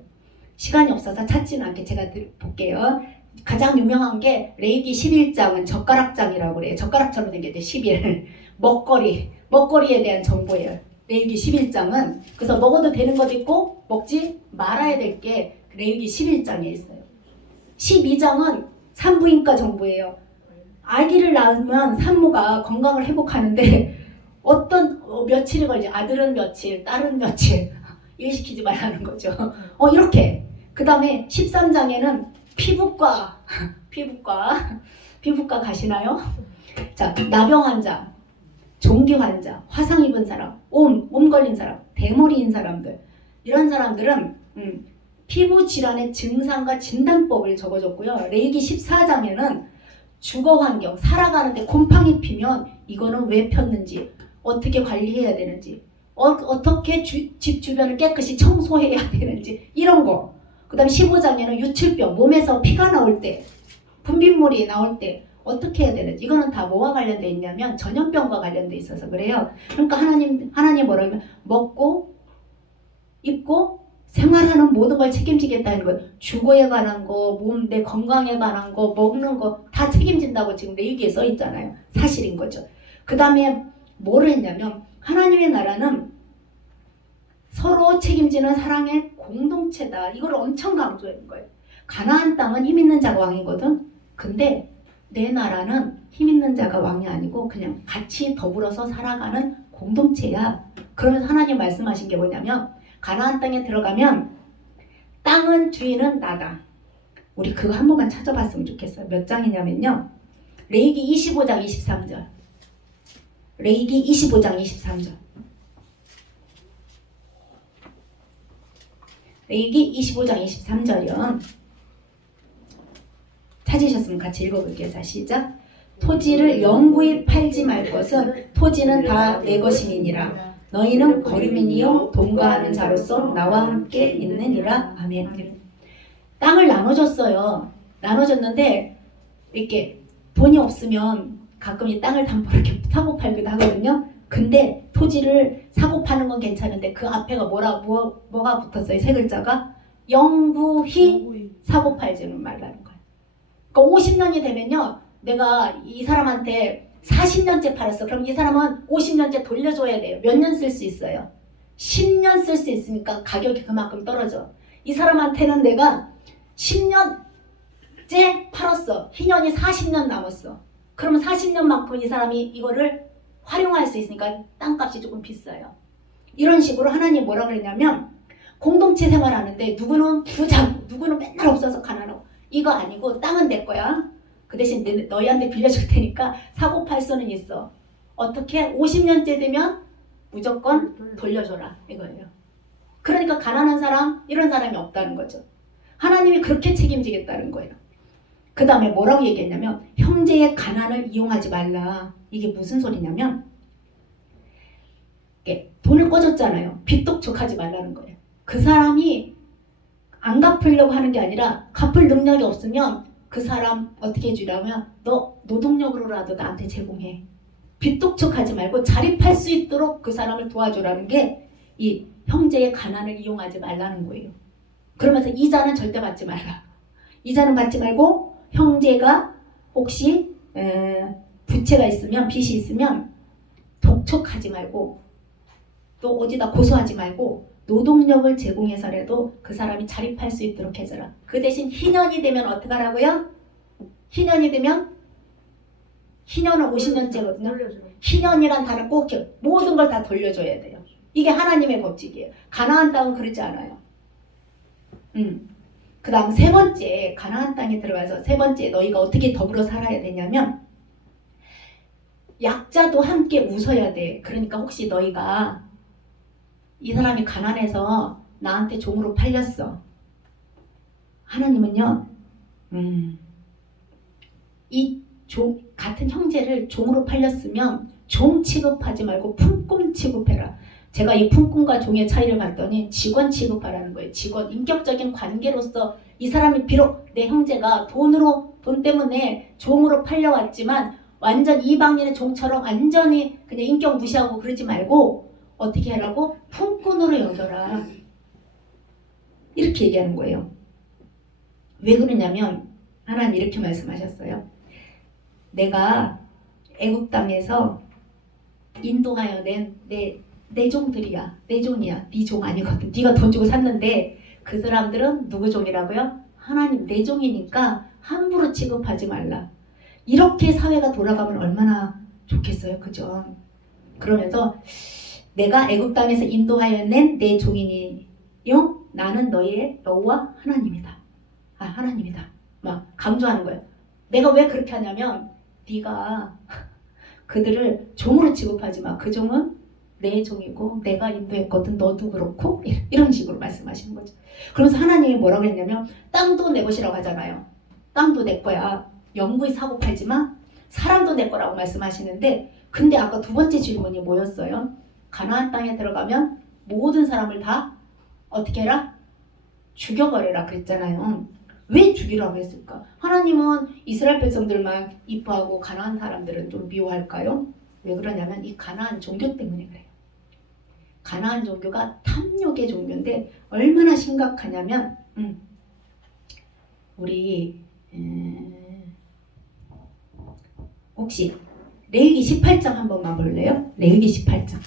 시간이 없어서 찾지는 않게 제가 볼게요. 가장 유명한 게 레위기 11장은 젓가락장이라고 그래요. 젓가락처럼 생겼대. 11. 먹거리에 대한 정보예요. 레위기 11장은. 그래서 먹어도 되는 것도 있고 먹지 말아야 될 게 레위기 11장에 있어요. 12장은 산부인과 정보예요. 아기를 낳으면 산모가 건강을 회복하는데 어떤 며칠이 걸리지. 아들은 며칠, 딸은 며칠. 일시키지 말라는 거죠. 이렇게. 그 다음에 13장에는 피부과 가시나요? 자, 나병 환자, 종기 환자, 화상 입은 사람, 옴 걸린 사람, 대머리인 사람들, 이런 사람들은 피부 질환의 증상과 진단법을 적어줬고요. 레위기 14장에는 주거 환경, 살아가는데 곰팡이 피면 이거는 왜 폈는지, 어떻게 관리해야 되는지, 어떻게 집 주변을 깨끗이 청소해야 되는지, 이런 거. 그 다음에 15장에는 유출병, 몸에서 피가 나올 때, 분비물이 나올 때 어떻게 해야 되는지, 이거는 다 뭐와 관련되어 있냐면 전염병과 관련되어 있어서 그래요. 그러니까 하나님 뭐라고 하면 먹고 입고 생활하는 모든 걸 책임지겠다는 거예요. 주거에 관한 거, 몸, 내 건강에 관한 거, 먹는 거 다 책임진다고 지금 레위기에 써 있잖아요. 사실인 거죠. 그 다음에 뭐를 했냐면 하나님의 나라는 서로 책임지는 사랑의 공동체다. 이걸 엄청 강조하는 거예요. 가나안 땅은 힘 있는 자가 왕이거든. 근데 내 나라는 힘 있는 자가 왕이 아니고 그냥 같이 더불어서 살아가는 공동체야. 그러면서 하나님 말씀하신 게 뭐냐면 가나안 땅에 들어가면 땅은 주인은 나다. 우리 그거 한 번만 찾아봤으면 좋겠어요. 몇 장이냐면요. 레위기 25장 23절. 레위기 25장 23절. 레위기 25장 23절이요. 찾으셨으면 같이 읽어볼게요. 자, 시작. 토지를 영구히 팔지 말 것은 토지는 다 내 것임이니라. 너희는 거류민이요 동거하는 자로서 나와 함께 있느니라. 아멘. 땅을 나눠줬어요. 나눠줬는데 이렇게 돈이 없으면 가끔 이 땅을 담보로 이렇게 사고 팔기도 하거든요. 근데 토지를 사고 파는 건 괜찮은데 그 앞에가 뭐가 붙었어요? 세 글자가 영구히 사고 팔지는 말라는 거예요. 그러니까 50년이 되면요. 내가 이 사람한테 40년째 팔았어. 그럼 이 사람은 50년째 돌려줘야 돼요. 몇 년 쓸 수 있어요? 10년 쓸 수 있으니까 가격이 그만큼 떨어져. 이 사람한테는 내가 10년째 팔았어. 희년이 40년 남았어. 그러면 40년만큼 이 사람이 이거를 활용할 수 있으니까 땅값이 조금 비싸요. 이런 식으로 하나님 뭐라 그랬냐면 공동체 생활하는데 누구는 부자고 누구는 맨날 없어서 가난하고 이거 아니고 땅은 내 거야. 그 대신 너희한테 빌려줄 테니까 사고 팔 수는 있어. 어떻게? 50년째 되면 무조건 돌려줘라 이거예요. 그러니까 가난한 사람 이런 사람이 없다는 거죠. 하나님이 그렇게 책임지겠다는 거예요. 그 다음에 뭐라고 얘기했냐면 형제의 가난을 이용하지 말라. 이게 무슨 소리냐면 돈을 꿔줬잖아요. 빚독촉하지 말라는 거예요. 그 사람이 안 갚으려고 하는 게 아니라 갚을 능력이 없으면 그 사람 어떻게 해주려면 너 노동력으로라도 나한테 제공해. 빚독촉하지 말고 자립할 수 있도록 그 사람을 도와주라는 게 이 형제의 가난을 이용하지 말라는 거예요. 그러면서 이자는 절대 받지 말라. 이자는 받지 말고 형제가 혹시 부채가 있으면 빚이 있으면 독촉하지 말고 또 어디다 고소하지 말고 노동력을 제공해서라도 그 사람이 자립할 수 있도록 해줘라. 그 대신 희년이 되면 어떻게 하라고요? 희년이 되면 희년은 50년째거든요. 희년이란 단어 꼭 기억. 모든 걸 다 돌려줘야 돼요. 이게 하나님의 법칙이에요. 가나안 땅은 그렇지 않아요. 그 다음 세 번째 가나안 땅에 들어가서 세 번째 너희가 어떻게 더불어 살아야 되냐면 약자도 함께 웃어야 돼. 그러니까 혹시 너희가 이 사람이 가난해서 나한테 종으로 팔렸어. 하나님은요, 같은 형제를 종으로 팔렸으면 종 취급하지 말고 품꾼 취급해라. 제가 이 품꾼과 종의 차이를 봤더니 직원 취급하라는 거예요. 직원, 인격적인 관계로서 이 사람이 비록 내 형제가 돈 때문에 종으로 팔려왔지만 완전 이방인의 종처럼 완전히 그냥 인격 무시하고 그러지 말고 어떻게 하라고? 품꾼으로 여겨라. 이렇게 얘기하는 거예요. 왜 그러냐면 하나님 이렇게 말씀하셨어요. 내가 애국 땅에서 인도하여 낸 내 종들이야. 내 종이야. 네 종 아니거든. 네가 돈 주고 샀는데 그 사람들은 누구 종이라고요? 하나님 내 종이니까 함부로 취급하지 말라. 이렇게 사회가 돌아가면 얼마나 좋겠어요. 그죠? 그러면서 내가 애국 땅에서 인도하여 낸 내 종이니요. 나는 너희의 여호와 하나님이다. 하나님이다. 막 강조하는 거예요. 내가 왜 그렇게 하냐면 네가 그들을 종으로 취급하지 마. 그 종은 내 종이고 내가 인도했거든. 너도 그렇고 이런 식으로 말씀하시는 거죠. 그러면서 하나님이 뭐라고 했냐면 땅도 내 것이라고 하잖아요. 땅도 내 거야. 영구히 사고 팔지 마. 사람도 내 거라고 말씀하시는데 근데 아까 두 번째 질문이 뭐였어요? 가나안 땅에 들어가면 모든 사람을 다 어떻게 해라? 죽여버려라 그랬잖아요. 왜 죽이라고 했을까? 하나님은 이스라엘 백성들만 이뻐하고 가나안 사람들은 좀 미워할까요? 왜 그러냐면 이 가나안 종교 때문에 그래요. 가나안 종교가 탐욕의 종교인데 얼마나 심각하냐면 우리 혹시 레위기 18장 한 번만 볼래요? 레위기 18장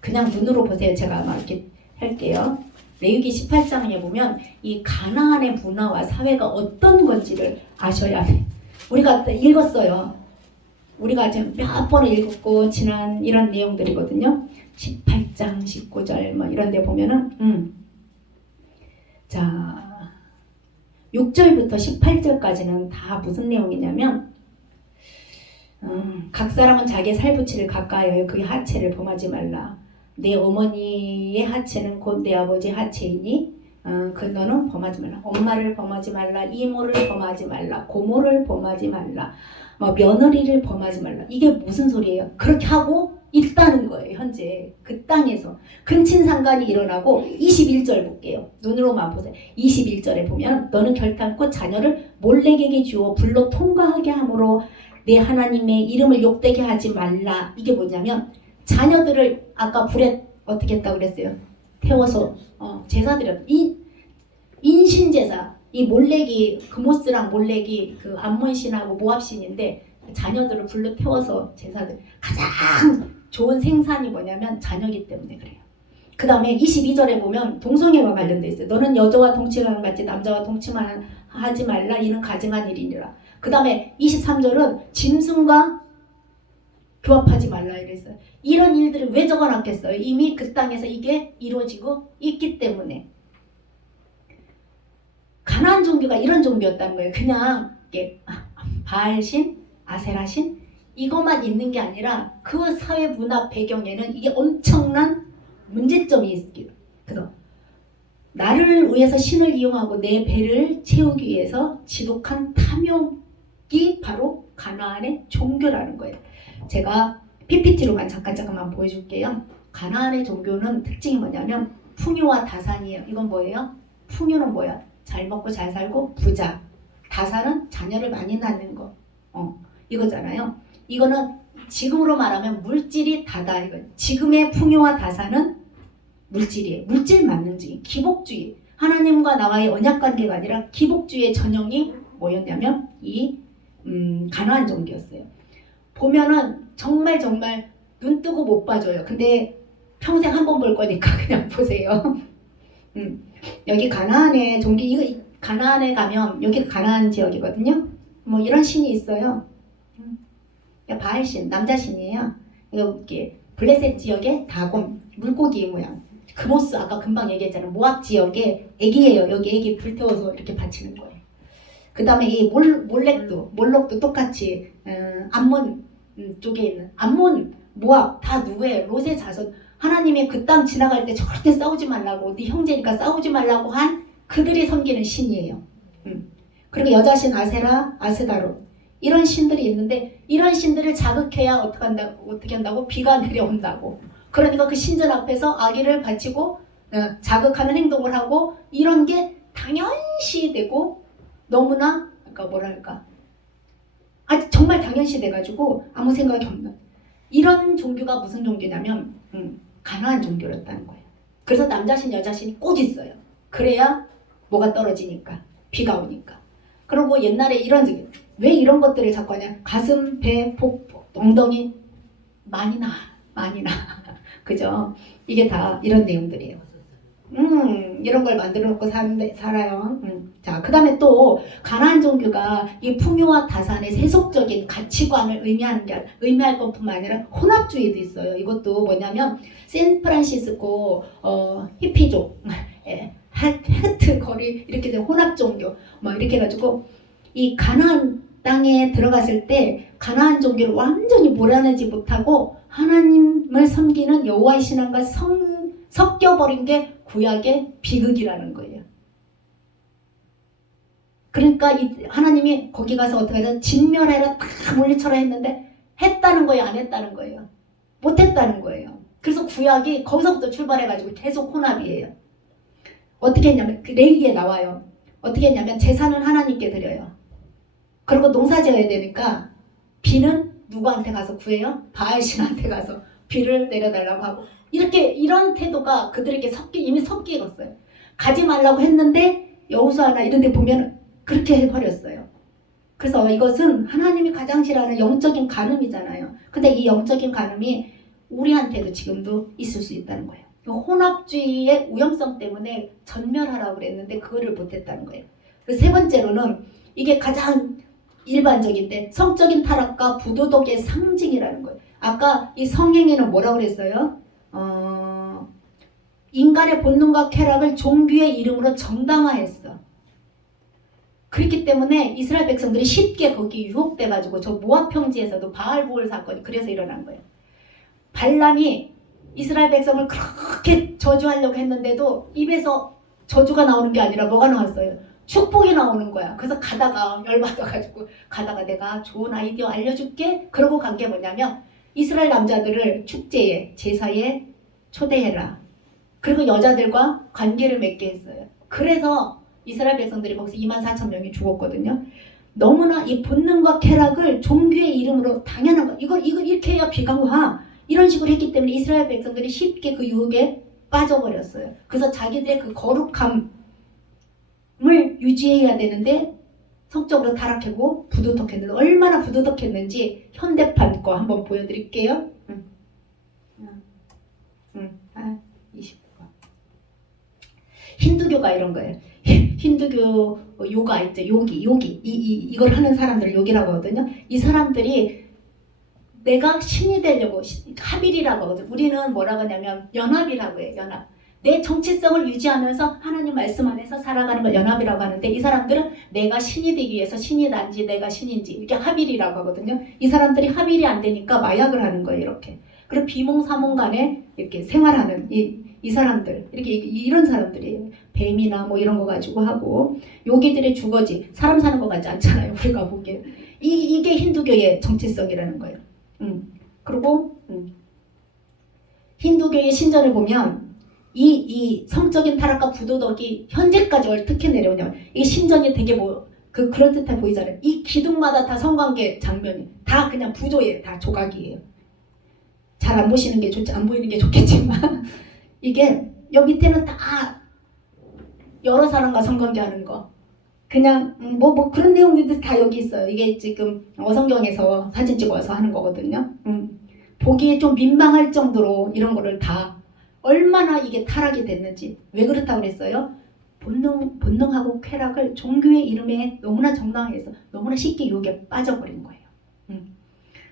그냥 눈으로 보세요. 제가 막 이렇게 할게요. 레위기 18장에 보면 이 가나안의 문화와 사회가 어떤 건지를 아셔야 돼. 우리가 읽었어요. 우리가 지금 몇 번을 읽었고 지난 이런 내용들이거든요. 18장 19절 뭐 이런 데 보면은 자 6절부터 18절까지는 다 무슨 내용이냐면 각 사람은 자기의 살부치를 가까이하여 그의 하체를 범하지 말라. 내 어머니의 하체는 곧 내 아버지의 하체이니 그 너는 범하지 말라. 엄마를 범하지 말라. 이모를 범하지 말라. 고모를 범하지 말라. 며느리를 범하지 말라. 이게 무슨 소리예요? 그렇게 하고 있다는 거예요. 현재 그 땅에서 근친상간이 일어나고 21절 볼게요. 눈으로만 보세요. 21절에 보면 너는 결단코 자녀를 몰렉에게 주어 불로 통과하게 함으로 내 하나님의 이름을 욕되게 하지 말라. 이게 뭐냐면 자녀들을 아까 불에 어떻게 했다고 그랬어요? 태워서 제사 드렸다. 인신제사. 이 몰렉이 그모스랑 몰렉이 그 암몬신하고 모압신인데 자녀들을 불로 태워서 제사들 가장 좋은 생산이 뭐냐면 자녀이기 때문에 그래요. 그 다음에 22절에 보면 동성애와 관련돼 있어요. 너는 여자와 동침하는 같이 남자와 동침하지 말라. 이는 가증한 일이니라. 그 다음에 23절은 짐승과 교합하지 말라 이랬어요. 이런 일들을 왜 적어놨겠어요? 이미 그 땅에서 이게 이루어지고 있기 때문에. 가나안 종교가 이런 종교였다는 거예요. 그냥 바알신, 아세라신 이것만 있는 게 아니라 그 사회 문화 배경에는 이게 엄청난 문제점이 있어요. 그래서 나를 위해서 신을 이용하고 내 배를 채우기 위해서 지독한 탐욕이 바로 가나안의 종교라는 거예요. 제가 PPT로만 잠깐만 보여줄게요. 가나안의 종교는 특징이 뭐냐면 풍요와 다산이에요. 이건 뭐예요? 풍요는 뭐야? 잘 먹고 잘 살고 부자. 다산은 자녀를 많이 낳는 거. 이거잖아요. 이거는 지금으로 말하면 물질이 다다. 이거. 지금의 풍요와 다산은 물질이에요. 물질 만능주의, 기복주의. 하나님과 나와의 언약관계가 아니라 기복주의의 전형이 뭐였냐면 이 가나안 종교였어요. 보면은 정말 눈 뜨고 못 봐줘요. 근데 평생 한 번 볼 거니까 그냥 보세요. 여기 가나안의 종교, 이거 가나안에 가면 여기 가나안 지역이거든요. 뭐 이런 신이 있어요. 바알신, 남자신이에요. 이렇게 블레셋 지역의 다곤, 물고기 모양. 그모스 아까 금방 얘기했잖아요. 모압 지역의 애기예요. 여기 애기 불태워서 이렇게 바치는 거예요. 그 다음에 이 몰렉도 똑같이 암몬 쪽에 있는 암몬, 모압 다 누구예요? 롯의 자손. 하나님이 그 땅 지나갈 때 절대 싸우지 말라고, 네 형제니까 싸우지 말라고 한 그들이 섬기는 신이에요. 그리고 여자신 아세라, 아스다롯 이런 신들이 있는데 이런 신들을 자극해야 어떻게 한다고? 비가 내려온다고. 그러니까 그 신전 앞에서 아기를 바치고 자극하는 행동을 하고 이런 게 당연시 되고 너무나 정말 당연시 돼가지고 아무 생각이 없는 이런 종교가 무슨 종교냐면 가나안 종교였다는 거예요. 그래서 남자신 여자신이 꼭 있어요. 그래야 뭐가 떨어지니까 비가 오니까. 그리고 옛날에 왜 이런 것들을 자꾸 하냐? 가슴, 배, 복, 엉덩이 많이 나 그죠? 이게 다 이런 내용들이에요. 이런 걸 만들어 놓고 살아요. 자, 그 다음에 또 가나안 종교가 이 풍요와 다산의 세속적인 가치관을 의미할 것뿐만 아니라 혼합주의도 있어요. 이것도 뭐냐면 샌프란시스코 히피족 하트 거리 이렇게 된 혼합 종교 이렇게 해가지고 이 가나안 땅에 들어갔을 때 가나안 종교를 완전히 몰아내지 못하고 하나님을 섬기는 여호와의 신앙과 섞여버린 게 구약의 비극이라는 거예요. 그러니까 하나님이 거기 가서 어떻게 하죠? 진멸해라 다 물리쳐라 했는데 했다는 거예요? 안 했다는 거예요? 못했다는 거예요. 그래서 구약이 거기서부터 출발해가지고 계속 혼합이에요. 어떻게 했냐면 레위기에 나와요. 어떻게 했냐면 제사는 하나님께 드려요. 그리고 농사 지어야 되니까 비는 누구한테 가서 구해요? 바알신한테 가서 비를 내려달라고 하고 이렇게 이런 태도가 그들에게 이미 섞이었어요. 가지 말라고 했는데 여호수아나 이런 데 보면 그렇게 해버렸어요. 그래서 이것은 하나님이 가장 싫어하는 영적인 간음이잖아요. 근데 이 영적인 간음이 우리한테도 지금도 있을 수 있다는 거예요. 혼합주의의 위험성 때문에 전멸하라고 그랬는데 그거를 못했다는 거예요. 세 번째로는 이게 가장 일반적인데 성적인 타락과 부도덕의 상징이라는 거예요. 아까 이 성행위는 뭐라고 그랬어요? 인간의 본능과 쾌락을 종교의 이름으로 정당화했어. 그렇기 때문에 이스라엘 백성들이 쉽게 거기 유혹돼가지고 저 모압 평지에서도 바알보을 사건이 그래서 일어난 거예요. 발람이 이스라엘 백성을 그렇게 저주하려고 했는데도 입에서 저주가 나오는 게 아니라 뭐가 나왔어요? 축복이 나오는 거야. 그래서 가다가 열받아가지고 가다가 내가 좋은 아이디어 알려줄게. 그러고 간 게 뭐냐면 이스라엘 남자들을 축제에 제사에 초대해라. 그리고 여자들과 관계를 맺게 했어요. 그래서 이스라엘 백성들이 거기서 24,000명이 죽었거든요. 너무나 이 본능과 쾌락을 종교의 이름으로 당연한 거. 이걸 이렇게 해야 비가 와. 이런 식으로 했기 때문에 이스라엘 백성들이 쉽게 그 유혹에 빠져버렸어요. 그래서 자기들의 그 거룩함을 유지해야 되는데 성적으로 타락하고 부도덕했는데 얼마나 부도덕했는지 현대판 거 한번 보여드릴게요. 20번. 힌두교가 이런 거예요. 힌두교 요가 있죠. 요기 이걸 하는 사람들을 요기라고 하거든요. 이 사람들이 내가 신이 되려고 합일이라고 하거든요. 우리는 뭐라고 하냐면 연합이라고 해요. 연합. 내 정체성을 유지하면서 하나님 말씀 안에서 살아가는 걸 연합이라고 하는데 이 사람들은 내가 신이 되기 위해서 신이 난지 내가 신인지 이렇게 합일이라고 하거든요. 이 사람들이 합일이 안 되니까 마약을 하는 거예요. 이렇게. 그리고 비몽사몽 간에 이렇게 생활하는 이 사람들 이렇게 이런 사람들이에요. 뱀이나 뭐 이런 거 가지고 하고 요기들의 주거지 사람 사는 거 같지 않잖아요. 우리가 보기에 이게 힌두교의 정체성이라는 거예요. 그리고 힌두교의 신전을 보면 이 성적인 타락과 부도덕이 현재까지 어떻게 내려오냐면 이 신전이 되게 그럴듯해 보이잖아요. 이 기둥마다 다 성관계 장면이 다 그냥 부조예요. 다 조각이에요. 잘 안 보시는 게 좋지 안 보이는 게 좋겠지만 이게 여기 밑에는 다 여러 사람과 성관계하는 거 그냥 뭐 그런 내용들이 다 여기 있어요. 이게 지금 어성경에서 사진 찍어서 하는 거거든요. 보기에 좀 민망할 정도로 이런 거를 다 얼마나 이게 타락이 됐는지 왜 그렇다고 그랬어요? 본능하고 쾌락을 종교의 이름에 너무나 정당해서 너무나 쉽게 유혹에 빠져버린 거예요.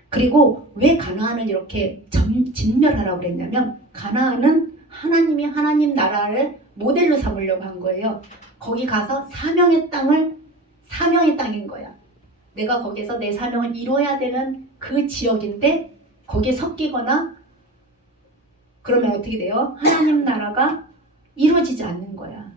그리고 왜 가나안을 이렇게 진멸하라고 그랬냐면 가나안은 하나님이 하나님 나라를 모델로 삼으려고 한 거예요. 거기 가서 사명의 땅인 거야. 내가 거기서 내 사명을 이뤄야 되는 그 지역인데 거기에 섞이거나 그러면 어떻게 돼요? 하나님 나라가 이루어지지 않는 거야.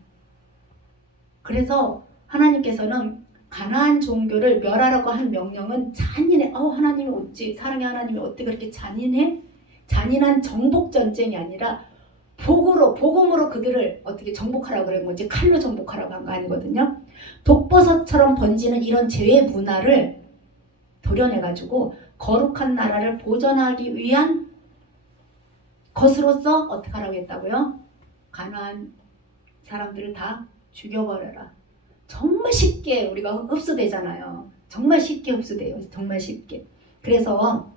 그래서 하나님께서는 가나안 종교를 멸하라고 한 명령은 잔인해. 하나님이 어찌 사랑의 하나님이 어떻게 그렇게 잔인해? 잔인한 정복 전쟁이 아니라 복음으로 그들을 어떻게 정복하라고 그런 거지 칼로 정복하라고 한 거 아니거든요. 독버섯처럼 번지는 이런 죄의 문화를 도려내가지고 거룩한 나라를 보존하기 위한 것으로서 어떻게 하라고 했다고요? 가나안 사람들을 다 죽여버려라. 정말 쉽게 우리가 흡수되잖아요. 정말 쉽게 흡수돼요. 정말 쉽게. 그래서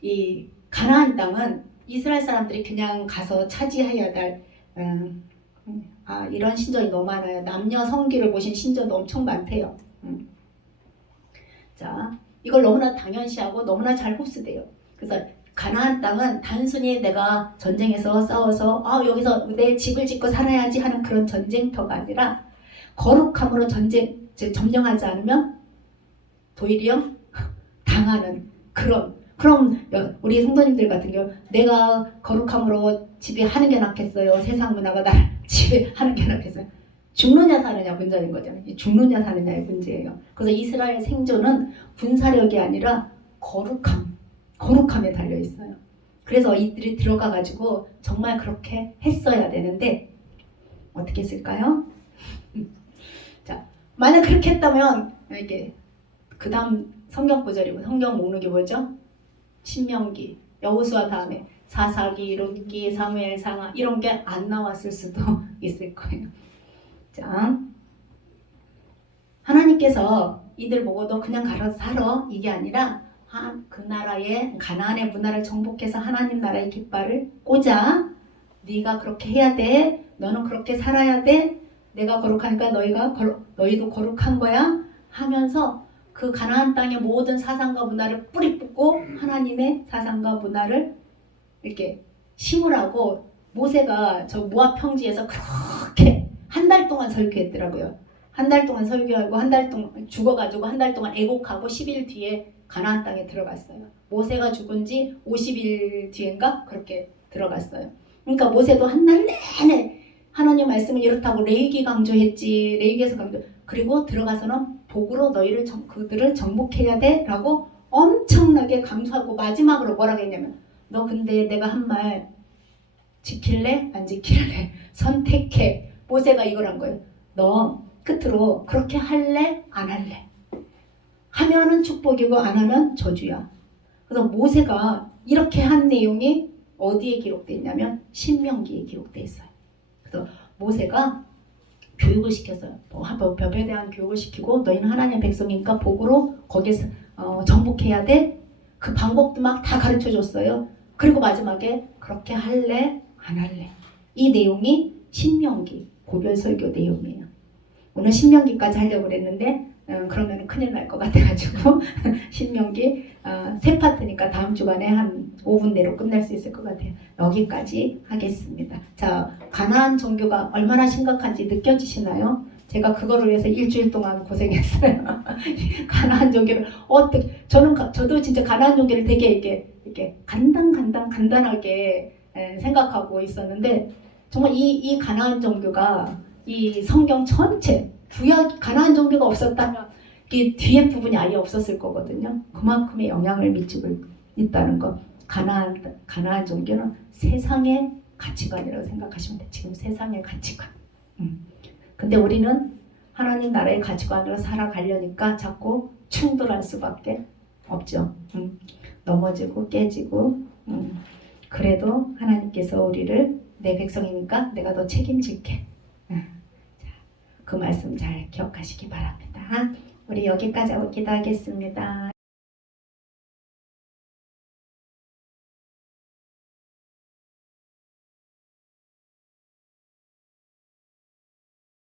이 가나안 땅은 이스라엘 사람들이 그냥 가서 차지해야 될 이런 신전이 너무 많아요. 남녀 성기를 보신 신전도 엄청 많대요. 자, 이걸 너무나 당연시하고 너무나 잘 흡수돼요. 그래서 가나안 땅은 단순히 내가 전쟁에서 싸워서 여기서 내 집을 짓고 살아야지 하는 그런 전쟁터가 아니라 거룩함으로 점령하지 않으면 도리어 당하는 그럼 우리 성도님들 같은 경우 내가 거룩함으로 지배하는 게 낫겠어요. 세상 문화가 날 지배하는 게 낫겠어요. 죽느냐 사느냐 문제인 거잖아요. 죽느냐 사느냐의 문제예요. 그래서 이스라엘 생존은 군사력이 아니라 거룩함에 달려 있어요. 그래서 이들이 들어가가지고 정말 그렇게 했어야 되는데 어떻게 했을까요? 자, 만약 그렇게 했다면 이게 그 다음 성경 구절이고 성경 목록이 뭐죠? 신명기 여호수아 다음에 사사기, 룻기, 사무엘, 상하 이런 게 안 나왔을 수도 있을 거예요. 자, 하나님께서 이들 보고 너 그냥 가서 살아 이게 아니라 그 나라의 가나안의 문화를 정복해서 하나님 나라의 깃발을 꽂아. 네가 그렇게 해야 돼. 너는 그렇게 살아야 돼. 내가 거룩하니까 너희도 거룩한 거야 하면서 그 가나안 땅의 모든 사상과 문화를 뿌리 뽑고 하나님의 사상과 문화를 이렇게 심으라고 모세가 저 모압 평지에서 그렇게 한 달 동안 설교했더라고요. 한 달 동안 설교하고 한 달 동안 죽어가지고 한 달 동안 애곡하고 10일 뒤에 가나안 땅에 들어갔어요. 모세가 죽은 지 50일 뒤인가 그렇게 들어갔어요. 그러니까 모세도 한 달 내내 하나님 말씀은 이렇다고 레위기 강조했지. 레위기에서 강조. 그리고 들어가서는 복으로 그들을 정복해야 돼 라고 엄청나게 강조하고 마지막으로 뭐라고 했냐면 너 근데 내가 한 말 지킬래? 안 지킬래? 선택해. 모세가 이걸 한 거예요. 너 끝으로 그렇게 할래? 안 할래? 하면은 축복이고 안 하면 저주야. 그래서 모세가 이렇게 한 내용이 어디에 기록되어 있냐면 신명기에 기록되어 있어요. 그래서 모세가 교육을 시켰어요. 법에 대한 교육을 시키고 너희는 하나님의 백성이니까 복으로 거기서 정복해야 돼. 그 방법도 막 다 가르쳐 줬어요. 그리고 마지막에 그렇게 할래? 안 할래? 이 내용이 신명기 고별설교 내용이에요. 오늘 신명기까지 하려고 그랬는데 그러면 큰일 날 것 같아가지고 신명기 세 파트니까 다음 주간에 한 5분 내로 끝낼 수 있을 것 같아요. 여기까지 하겠습니다. 자, 가나안 종교가 얼마나 심각한지 느껴지시나요? 제가 그거를 위해서 일주일 동안 고생했어요. 가나안 종교를 저도 진짜 가나안 종교를 되게 이렇게 간단하게 생각하고 있었는데 정말 이 가나안 종교가 이 성경 전체 가나안 종교가 없었다면 이 뒤에 부분이 아예 없었을 거거든요. 그만큼의 영향을 미치고 있다는 것. 가나안 종교는 세상의 가치관이라고 생각하시면 돼요. 지금 세상의 가치관. 근데 우리는 하나님 나라의 가치관으로 살아가려니까 자꾸 충돌할 수밖에 없죠. 넘어지고 깨지고. 그래도 하나님께서 우리를 내 백성이니까 내가 너 책임질게. 그 말씀 잘 기억하시기 바랍니다. 우리 여기까지 하고 기도하겠습니다.